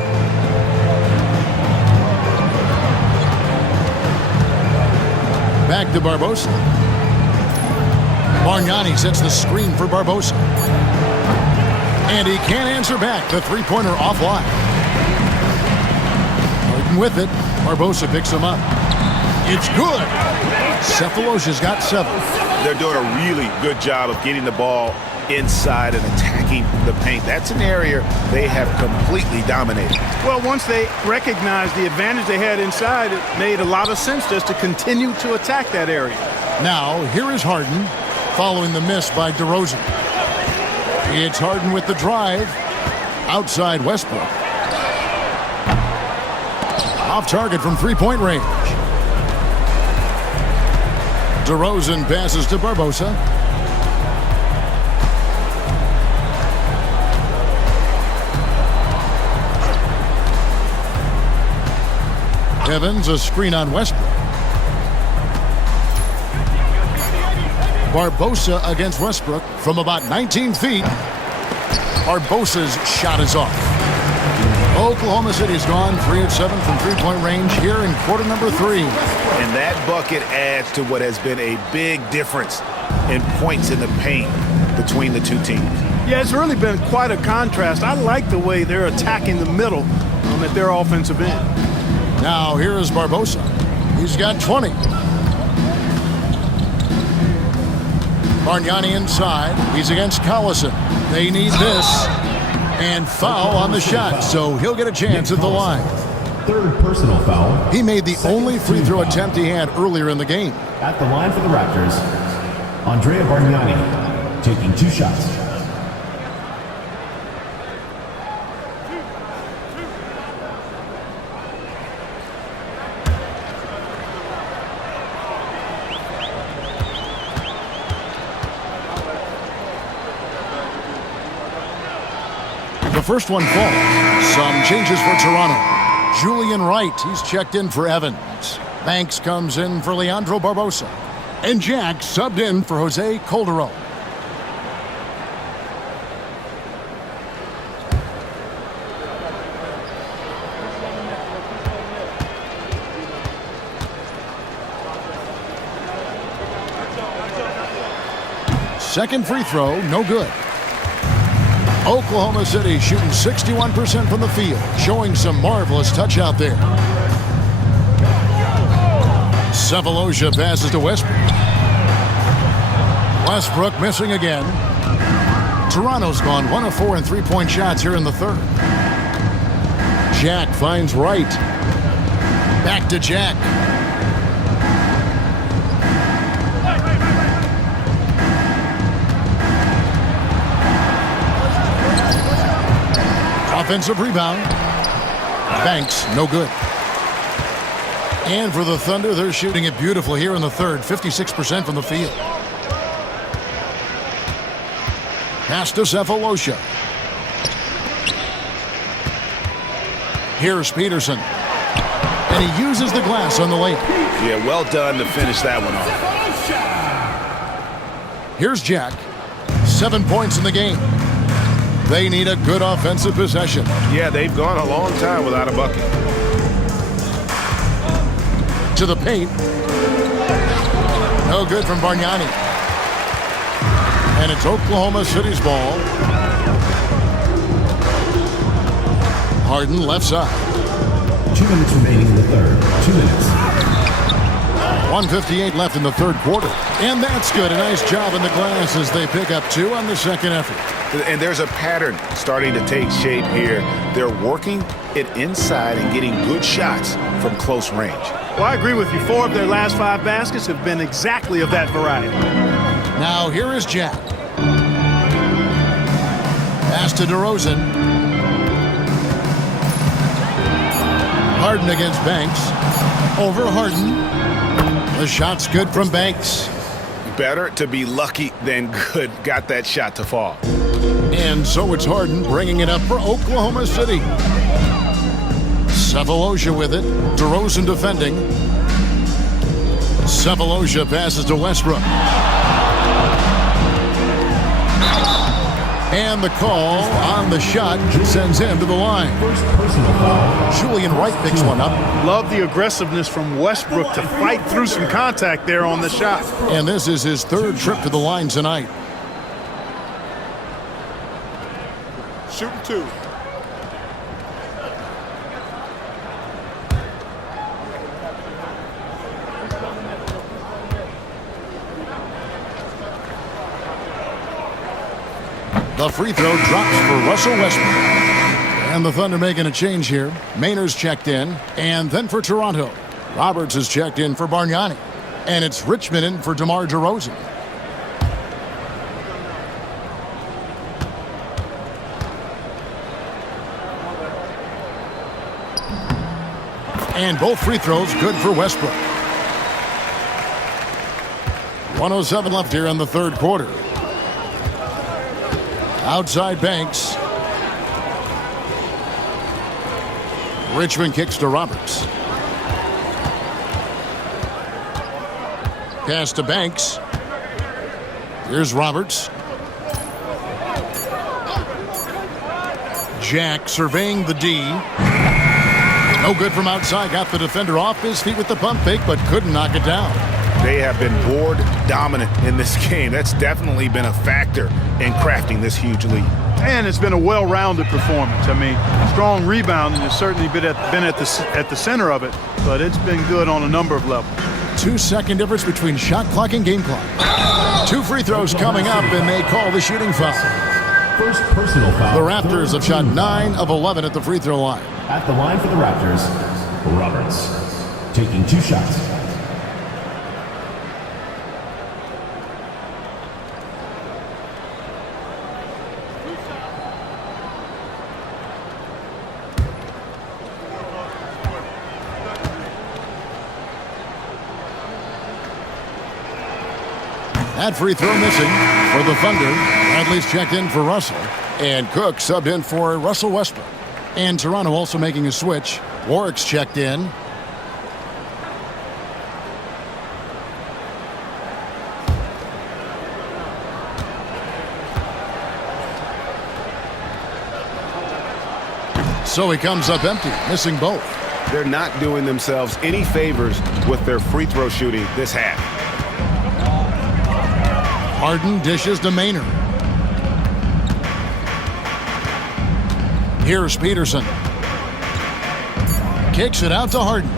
Back to Barbosa. Bargnani sets the screen for Barbosa. And he can't answer back. The three-pointer offline. Harden with it. Barbosa picks him up. It's good. Cephalosha's got 7. They're doing a really good job of getting the ball inside and attacking the paint. That's an area they have completely dominated. Well, once they recognized the advantage they had inside, it made a lot of sense just to continue to attack that area. Now, here is Harden following the miss by DeRozan. It's Harden with the drive. Outside Westbrook. Off target from three-point range. DeRozan passes to Barbosa. Evans a screen on Westbrook. Barbosa against Westbrook from about 19 feet. Barbosa's shot is off. Oklahoma City's gone 3 of 7 from three-point range here in quarter number 3. And that bucket adds to what has been a big difference in points in the paint between the two teams. Yeah, it's really been quite a contrast. I like the way they're attacking the middle at their offensive end. Now here is Barbosa. He's got 20. Bargnani inside. He's against Collison. They need this. And foul on the shot, so he'll get a chance at the line. Third personal foul. He made the only free throw attempt he had earlier in the game. At the line for the Raptors, Andrea Bargnani taking 2 shots. The first one falls. Some changes for Toronto. Julian Wright, he's checked in for Evans. Banks comes in for Leandro Barbosa. And Jack subbed in for Jose Calderon. Second free throw, no good. Oklahoma City shooting 61% from the field, showing some marvelous touch out there. Sefolosha passes to Westbrook. Westbrook missing again. Toronto's gone 1 of 4 in three-point shots here in the third. Jack finds Wright. Back to Jack. Offensive rebound. Banks, no good. And for the Thunder, they're shooting it beautiful here in the third, 56% from the field. Pass to Sefolosha. Here's Peterson. And he uses the glass on the layup. Yeah, well done to finish that one off. Here's Jack. 7 points in the game. They need a good offensive possession. Yeah, they've gone a long time without a bucket. To the paint. No good from Bargnani. And it's Oklahoma City's ball. Harden left side. 2 minutes remaining in the third. 2 minutes. 1:58 left in the third quarter. And that's good. A nice job in the glass as they pick up 2 on the second effort. And there's a pattern starting to take shape here. They're working it inside and getting good shots from close range. Well, I agree with you. 4 of their last 5 baskets have been exactly of that variety. Now here is Jack. Pass to DeRozan. Harden against Banks. Over Harden. The shot's good from Banks. Better to be lucky than good. Got that shot to fall. And so it's Harden bringing it up for Oklahoma City. Sefolosha with it. DeRozan defending. Sefolosha passes to Westbrook. And the call on the shot sends him to the line. First personal foul. Julian Wright picks one up. Love the aggressiveness from Westbrook to fight through some contact there on the shot. And this is his 3rd trip to the line tonight. Shooting 2. The free throw drops for Russell Westbrook. And the Thunder making a change here. Maynard's checked in. And then for Toronto, Roberts is checked in for Bargnani. And it's Richmond in for DeMar DeRozan. And both free throws good for Westbrook. 1:07 left here in the third quarter. Outside Banks. Richmond kicks to Roberts. Pass to Banks. Here's Roberts. Jack surveying the D. No good from outside. Got the defender off his feet with the pump fake, but couldn't knock it down. They have been board dominant in this game. That's definitely been a factor in crafting this huge lead. And it's been a well-rounded performance. I mean, strong rebounding has certainly been at the center of it, but it's been good on a number of levels. 2-second difference between shot clock and game clock. 2 free throws coming up, and they call the shooting foul. First personal foul. The Raptors have shot 9 of 11 at the free throw line. At the line for the Raptors, Roberts taking 2 shots. That free throw missing for the Thunder. Bradley's checked in for Russell. And Cook subbed in for Russell Westbrook. And Toronto also making a switch. Warwick's checked in. So he comes up empty, missing both. They're not doing themselves any favors with their free throw shooting this half. Harden dishes to Maynard. Here's Peterson. Kicks it out to Harden.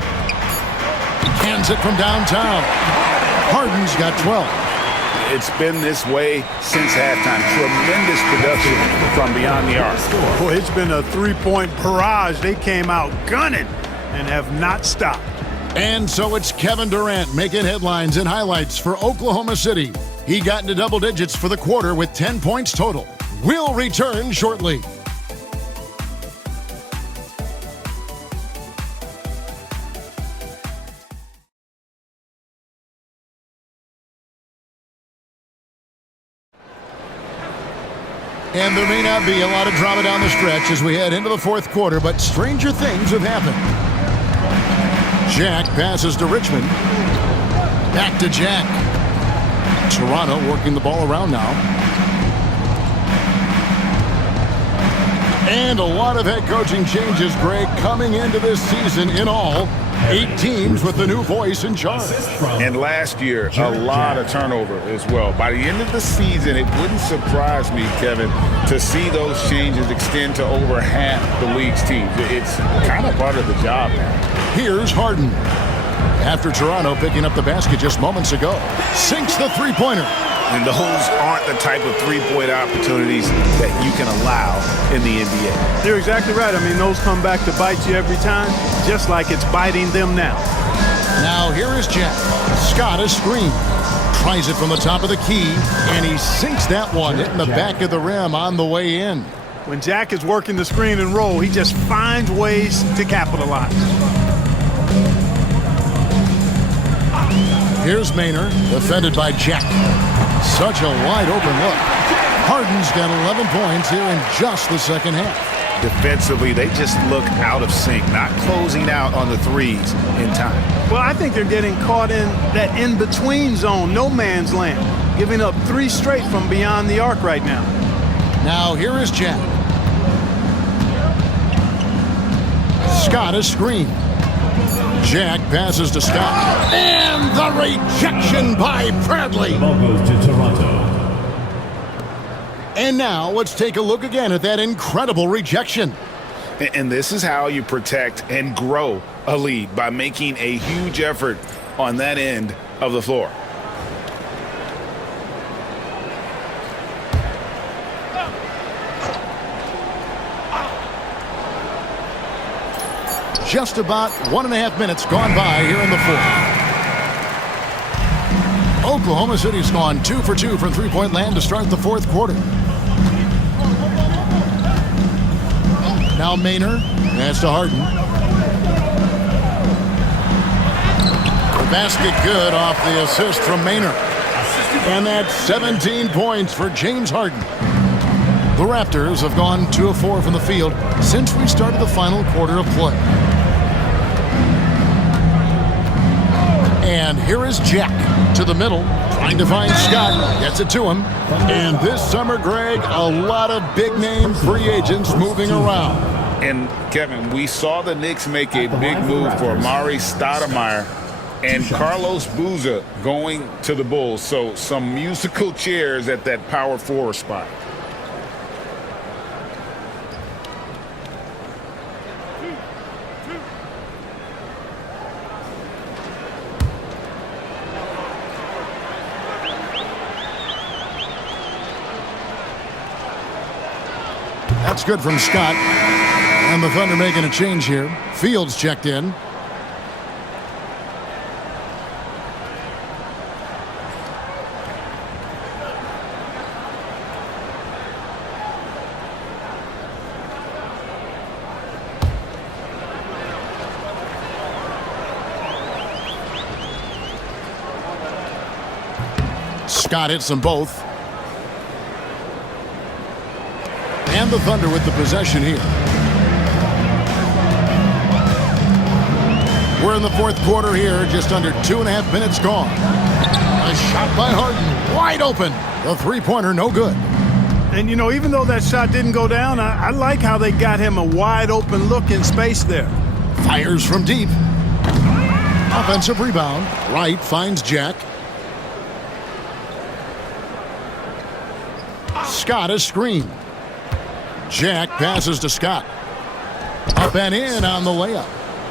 Cans it from downtown. Harden's got 12. It's been this way since halftime. Tremendous production from beyond the arc. Boy, it's been a three-point barrage. They came out gunning and have not stopped. And so it's Kevin Durant making headlines and highlights for Oklahoma City. He got into double digits for the quarter with 10 points total. We'll return shortly. And there may not be a lot of drama down the stretch as we head into the fourth quarter, but stranger things have happened. Jack passes to Richmond. Back to Jack. Toronto working the ball around now. And a lot of head coaching changes, Greg, coming into this season in all. 8 teams with the new voice in charge. And last year, a lot of turnover as well. By the end of the season, it wouldn't surprise me, Kevin, to see those changes extend to over half the league's teams. It's kind of part of the job now. Here's Harden. After Toronto picking up the basket just moments ago. Sinks the three-pointer. And those aren't the type of three-point opportunities that you can allow in the NBA. You're exactly right. I mean, those come back to bite you every time, just like it's biting them now. Now here is Jack. Scott is screen. Tries it from the top of the key, and he sinks that one, hitting the back of the rim on the way in. When Jack is working the screen and roll, he just finds ways to capitalize. Here's Maynard, defended by Jack. Such a wide open look. Harden's got 11 points here in just the second half. Defensively, they just look out of sync, not closing out on the threes in time. Well, I think they're getting caught in that in-between zone, no man's land, giving up 3 straight from beyond the arc right now. Now here is Jack. Scott is screened. Jack passes to Scott. And the rejection by Bradley. Ball goes to Toronto. And now let's take a look again at that incredible rejection. And this is how you protect and grow a lead, by making a huge effort on that end of the floor. Just about 1.5 minutes gone by here in the fourth. Oklahoma City's gone 2 for 2 from three-point land to start the fourth quarter. Now Maynard pass to Harden. The basket good off the assist from Maynard. And that's 17 points for James Harden. The Raptors have gone 2 of 4 from the field since we started the final quarter of play. And here is Jack. To the middle, trying to find Scott. Gets it to him. And this summer, Greg, a lot of big-name free agents moving around. And, Kevin, we saw the Knicks make a big move for Amari Stoudemire and Carlos Boozer going to the Bulls. So some musical chairs at that power forward spot. That's good from Scott. And the Thunder making a change here. Fields checked in. Scott hits them both. And the Thunder with the possession here. We're in the fourth quarter here, just under 2.5 minutes gone. A shot by Harden, wide open. The three-pointer, no good. And, you know, even though that shot didn't go down, I like how they got him a wide open look in space there. Fires from deep. Offensive rebound. Wright finds Jack. Scott a screen. Jack passes to Scott. Up and in on the layup.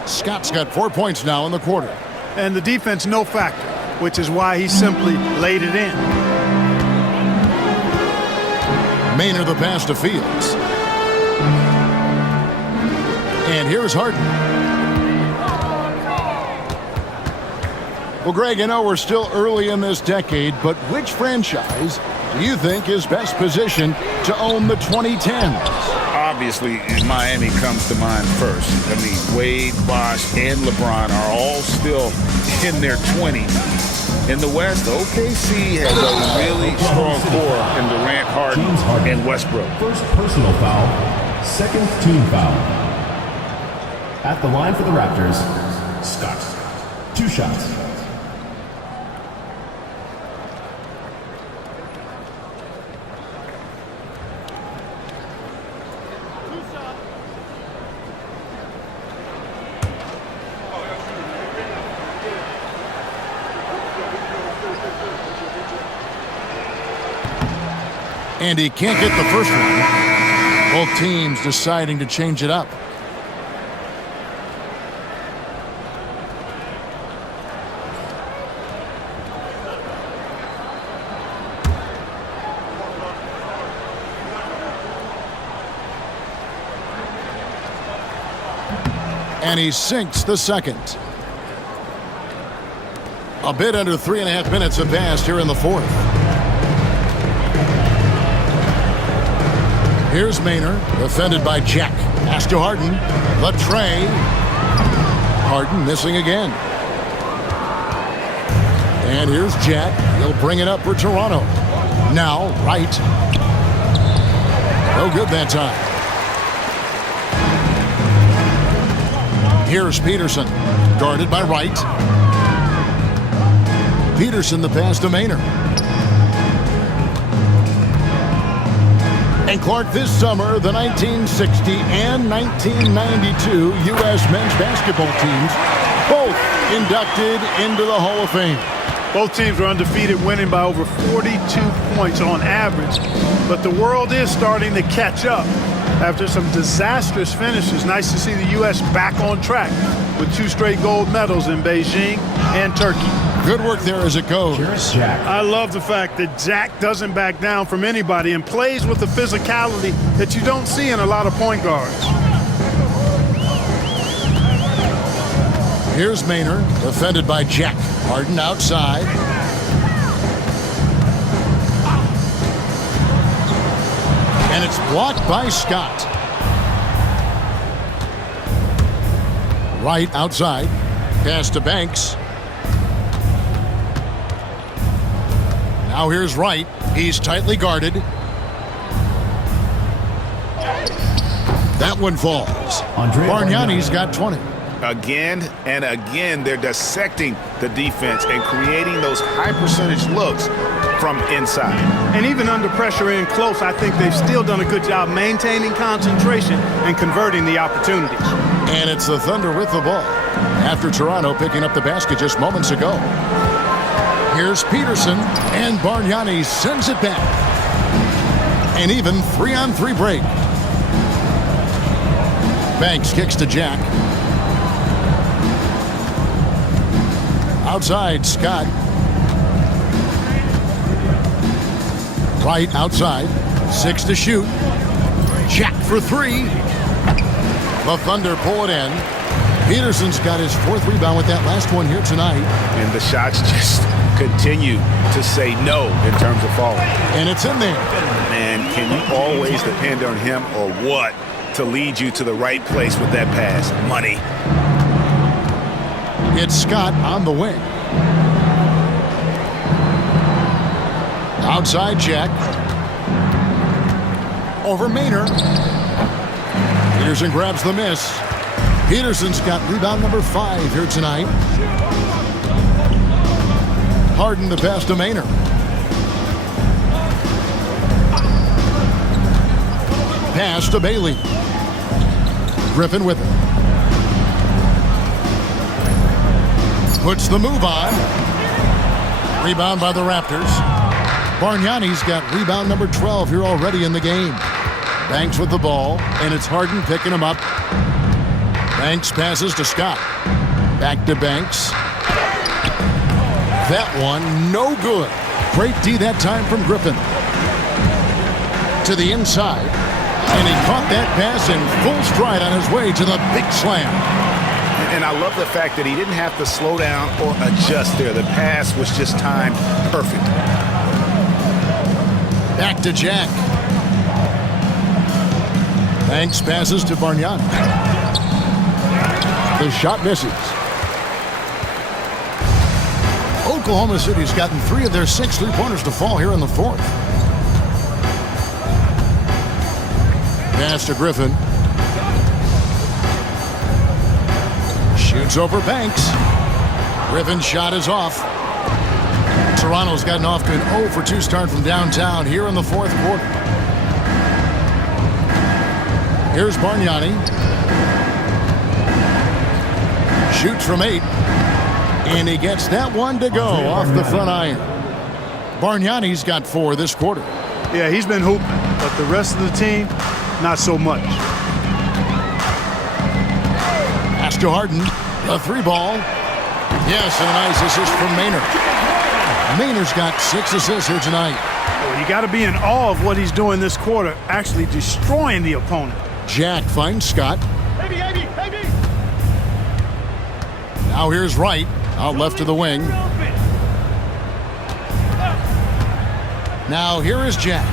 Scott's got 4 points now in the quarter. And the defense no factor, which is why he simply laid it in. Maynard the pass to Fields. And here's Harden. Well, Greg, I know we're still early in this decade, but which franchise do you think is best positioned to own the 2010s? Obviously, Miami comes to mind first. I mean, Wade, Bosh, and LeBron are all still in their 20s. In the West, OKC has a really strong core in Durant, Harden, and Westbrook. First personal foul, second team foul. At the line for the Raptors, Scott. 2 shots. And he can't get the first one. Both teams deciding to change it up. And he sinks the second. A bit under 3.5 minutes have passed here in the fourth. Here's Maynard, defended by Jack. Pass to Harden. The tray. Harden missing again. And here's Jack. He'll bring it up for Toronto. Now, Wright. No good that time. Here's Peterson, guarded by Wright. Peterson the pass to Maynard. And Clark, this summer, the 1960 and 1992 U.S. men's basketball teams both inducted into the Hall of Fame. Both teams were undefeated, winning by over 42 points on average. But the world is starting to catch up after some disastrous finishes. Nice to see the U.S. back on track with 2 straight gold medals in Beijing and Turkey. Good work there as it goes. I love the fact that Jack doesn't back down from anybody and plays with the physicality that you don't see in a lot of point guards. Here's Maynard, defended by Jack. Harden outside. And it's blocked by Scott. Wright outside. Pass to Banks. Now here's Wright. He's tightly guarded. That one falls. Bargnani's got 20. Again and again, they're dissecting the defense and creating those high-percentage looks from inside. And even under pressure in close, I think they've still done a good job maintaining concentration and converting the opportunities. And it's the Thunder with the ball after Toronto picking up the basket just moments ago. Here's Peterson, and Bargnani sends it back. An even 3-on-3 break. Banks kicks to Jack. Outside, Scott. Right outside. 6 to shoot. Jack for 3. The Thunder pull it in. Peterson's got his 4th rebound with that last one here tonight. And the shots just continue to say no in terms of falling. And it's in there. Man, can you always depend on him or what to lead you to the right place with that pass? Money. It's Scott on the wing. Outside Jack. Over Maynard. Peterson grabs the miss. Peterson's got rebound number 5 here tonight. Harden the pass to Maynard. Pass to Bailey. Griffin with it. Puts the move on. Rebound by the Raptors. Bargnani's got rebound number 12 here already in the game. Banks with the ball, and it's Harden picking him up. Banks passes to Scott. Back to Banks. That one, no good. Great D that time from Griffin. To the inside. And he caught that pass in full stride on his way to the big slam. And I love the fact that he didn't have to slow down or adjust there. The pass was just timed perfect. Back to Jack. Banks passes to Bargnani. The shot misses. Oklahoma City's gotten 3 of their 6 3-pointers to fall here in the 4th. Pass to Griffin. Shoots over Banks. Griffin's shot is off. Toronto's gotten off to an 0 for 2 start from downtown here in the 4th quarter. Here's Bargnani. Shoots from 8. And he gets that one to go off the front iron. Bargnani's got 4 this quarter. Yeah, he's been hooping, but the rest of the team, not so much. Pass to Harden. A 3-ball. Yes, and a nice assist from Maynard. Maynard's got 6 assists here tonight. Well, you got to be in awe of what he's doing this quarter, actually destroying the opponent. Jack finds Scott. Now here's Wright, out left to the wing. Now here is Jack.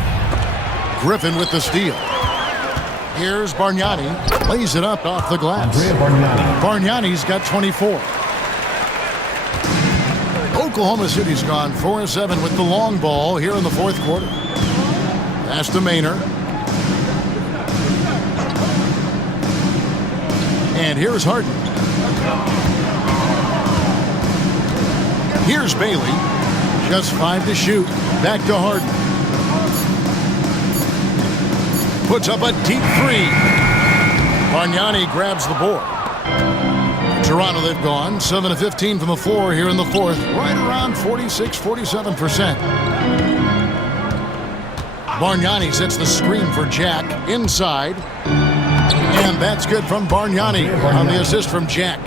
Griffin with the steal. Here's Bargnani. Lays it up off the glass. Bargnani's got 24. Oklahoma City's gone 4-7 with the long ball here in the 4th quarter. Pass to Maynard. And here's Harden. Here's Bailey. Just 5 to shoot. Back to Harden. Puts up a deep 3. Bargnani grabs the board. Toronto, they've gone 7 of 15 from the floor here in the 4th. Right around 46-47%. Bargnani sets the screen for Jack inside. And that's good from Bargnani on the assist from Jack.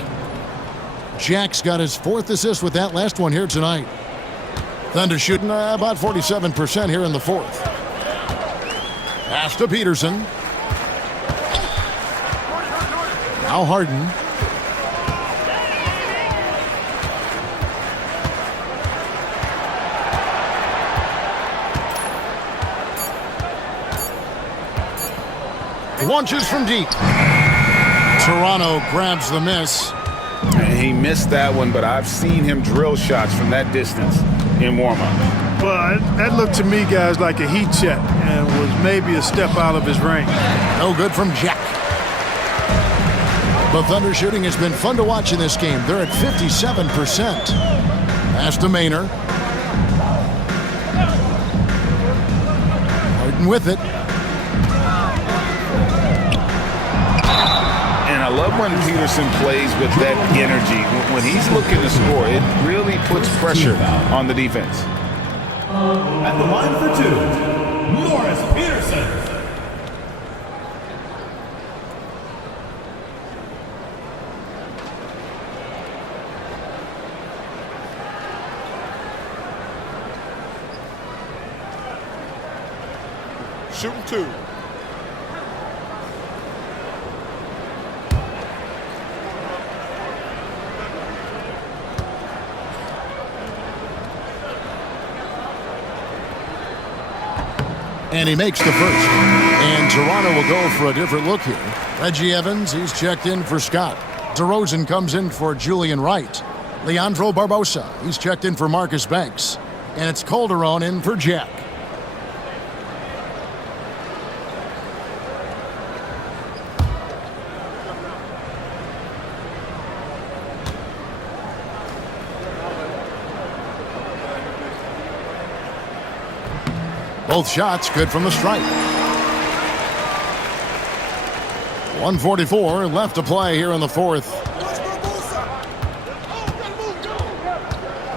Jack's got his 4th assist with that last one here tonight. Thunder shooting about 47% here in the 4th. Pass to Peterson. Now Harden. Launches from deep. Toronto grabs the miss. And he missed that one, but I've seen him drill shots from that distance in warm-up. Well, that looked to me, guys, like a heat check and was maybe a step out of his range. No good from Jack. The Thunder shooting has been fun to watch in this game. They're at 57%. Pass to Maynard. Harden with it. And I love when Peterson plays with that energy. When he's looking to score, it really puts pressure on the defense. At the line for two, Morris Peterson. Shooting 2. And he makes the first. And Toronto will go for a different look here. Reggie Evans, he's checked in for Scott. DeRozan comes in for Julian Wright. Leandro Barbosa, he's checked in for Marcus Banks. And it's Calderon in for Jack. Both shots good from the stripe. 1:44 left to play here in the fourth.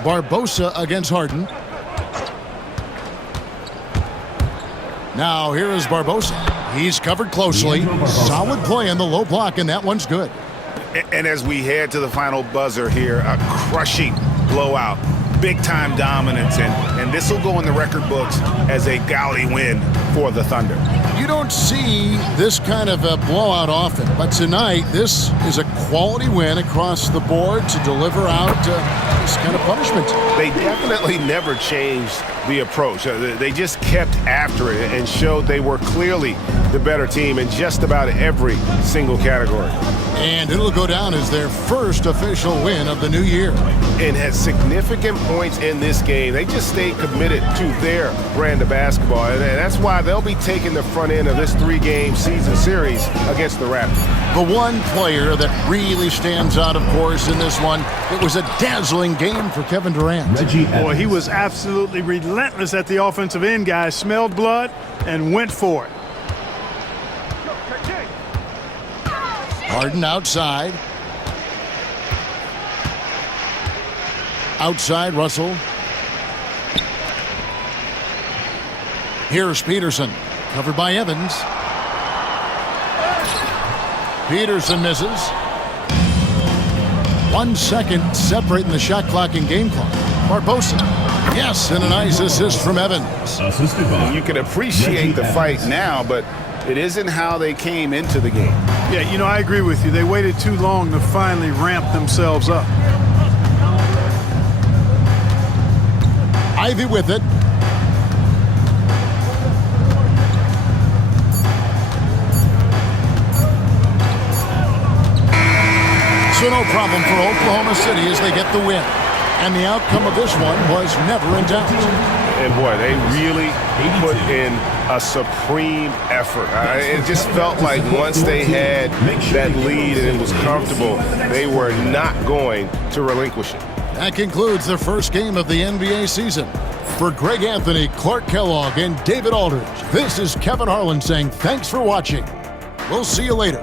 Barbosa against Harden. Now here is Barbosa. He's covered closely. Solid play in the low block, and that one's good. And as we head to the final buzzer here, a crushing blowout. Big-time dominance, and this will go in the record books as a gaudy win for the Thunder. You don't see this kind of a blowout often, but tonight this is a quality win across the board to deliver out this kind of punishment. They definitely never changed the approach. They just kept after it and showed they were clearly the better team in just about every single category. And it'll go down as their first official win of the new year. And had significant points in this game. They just stayed committed to their brand of basketball. And that's why they'll be taking the front end of this 3-game season series against the Raptors. The one player that really stands out, of course, in this one, it was a dazzling game for Kevin Durant. Reggie Evans. Boy, he was absolutely relentless at the offensive end, guys. Smelled blood and went for it. Harden outside. Outside, Russell. Here's Peterson, covered by Evans. Peterson misses. 1 second separating the shot clock and game clock. Barbosa. Yes, and a nice assist from Evans. Assisted by You can appreciate the fight now, but it isn't how they came into the game. Yeah, you know, I agree with you. They waited too long to finally ramp themselves up. Ivy with it. So no problem for Oklahoma City as they get the win. And the outcome of this one was never in doubt. And boy, they really put in a supreme effort. It just felt like once they had that lead and it was comfortable, they were not going to relinquish it. That concludes the first game of the NBA season. For Greg Anthony, Clark Kellogg, and David Aldridge, this is Kevin Harlan saying thanks for watching. We'll see you later.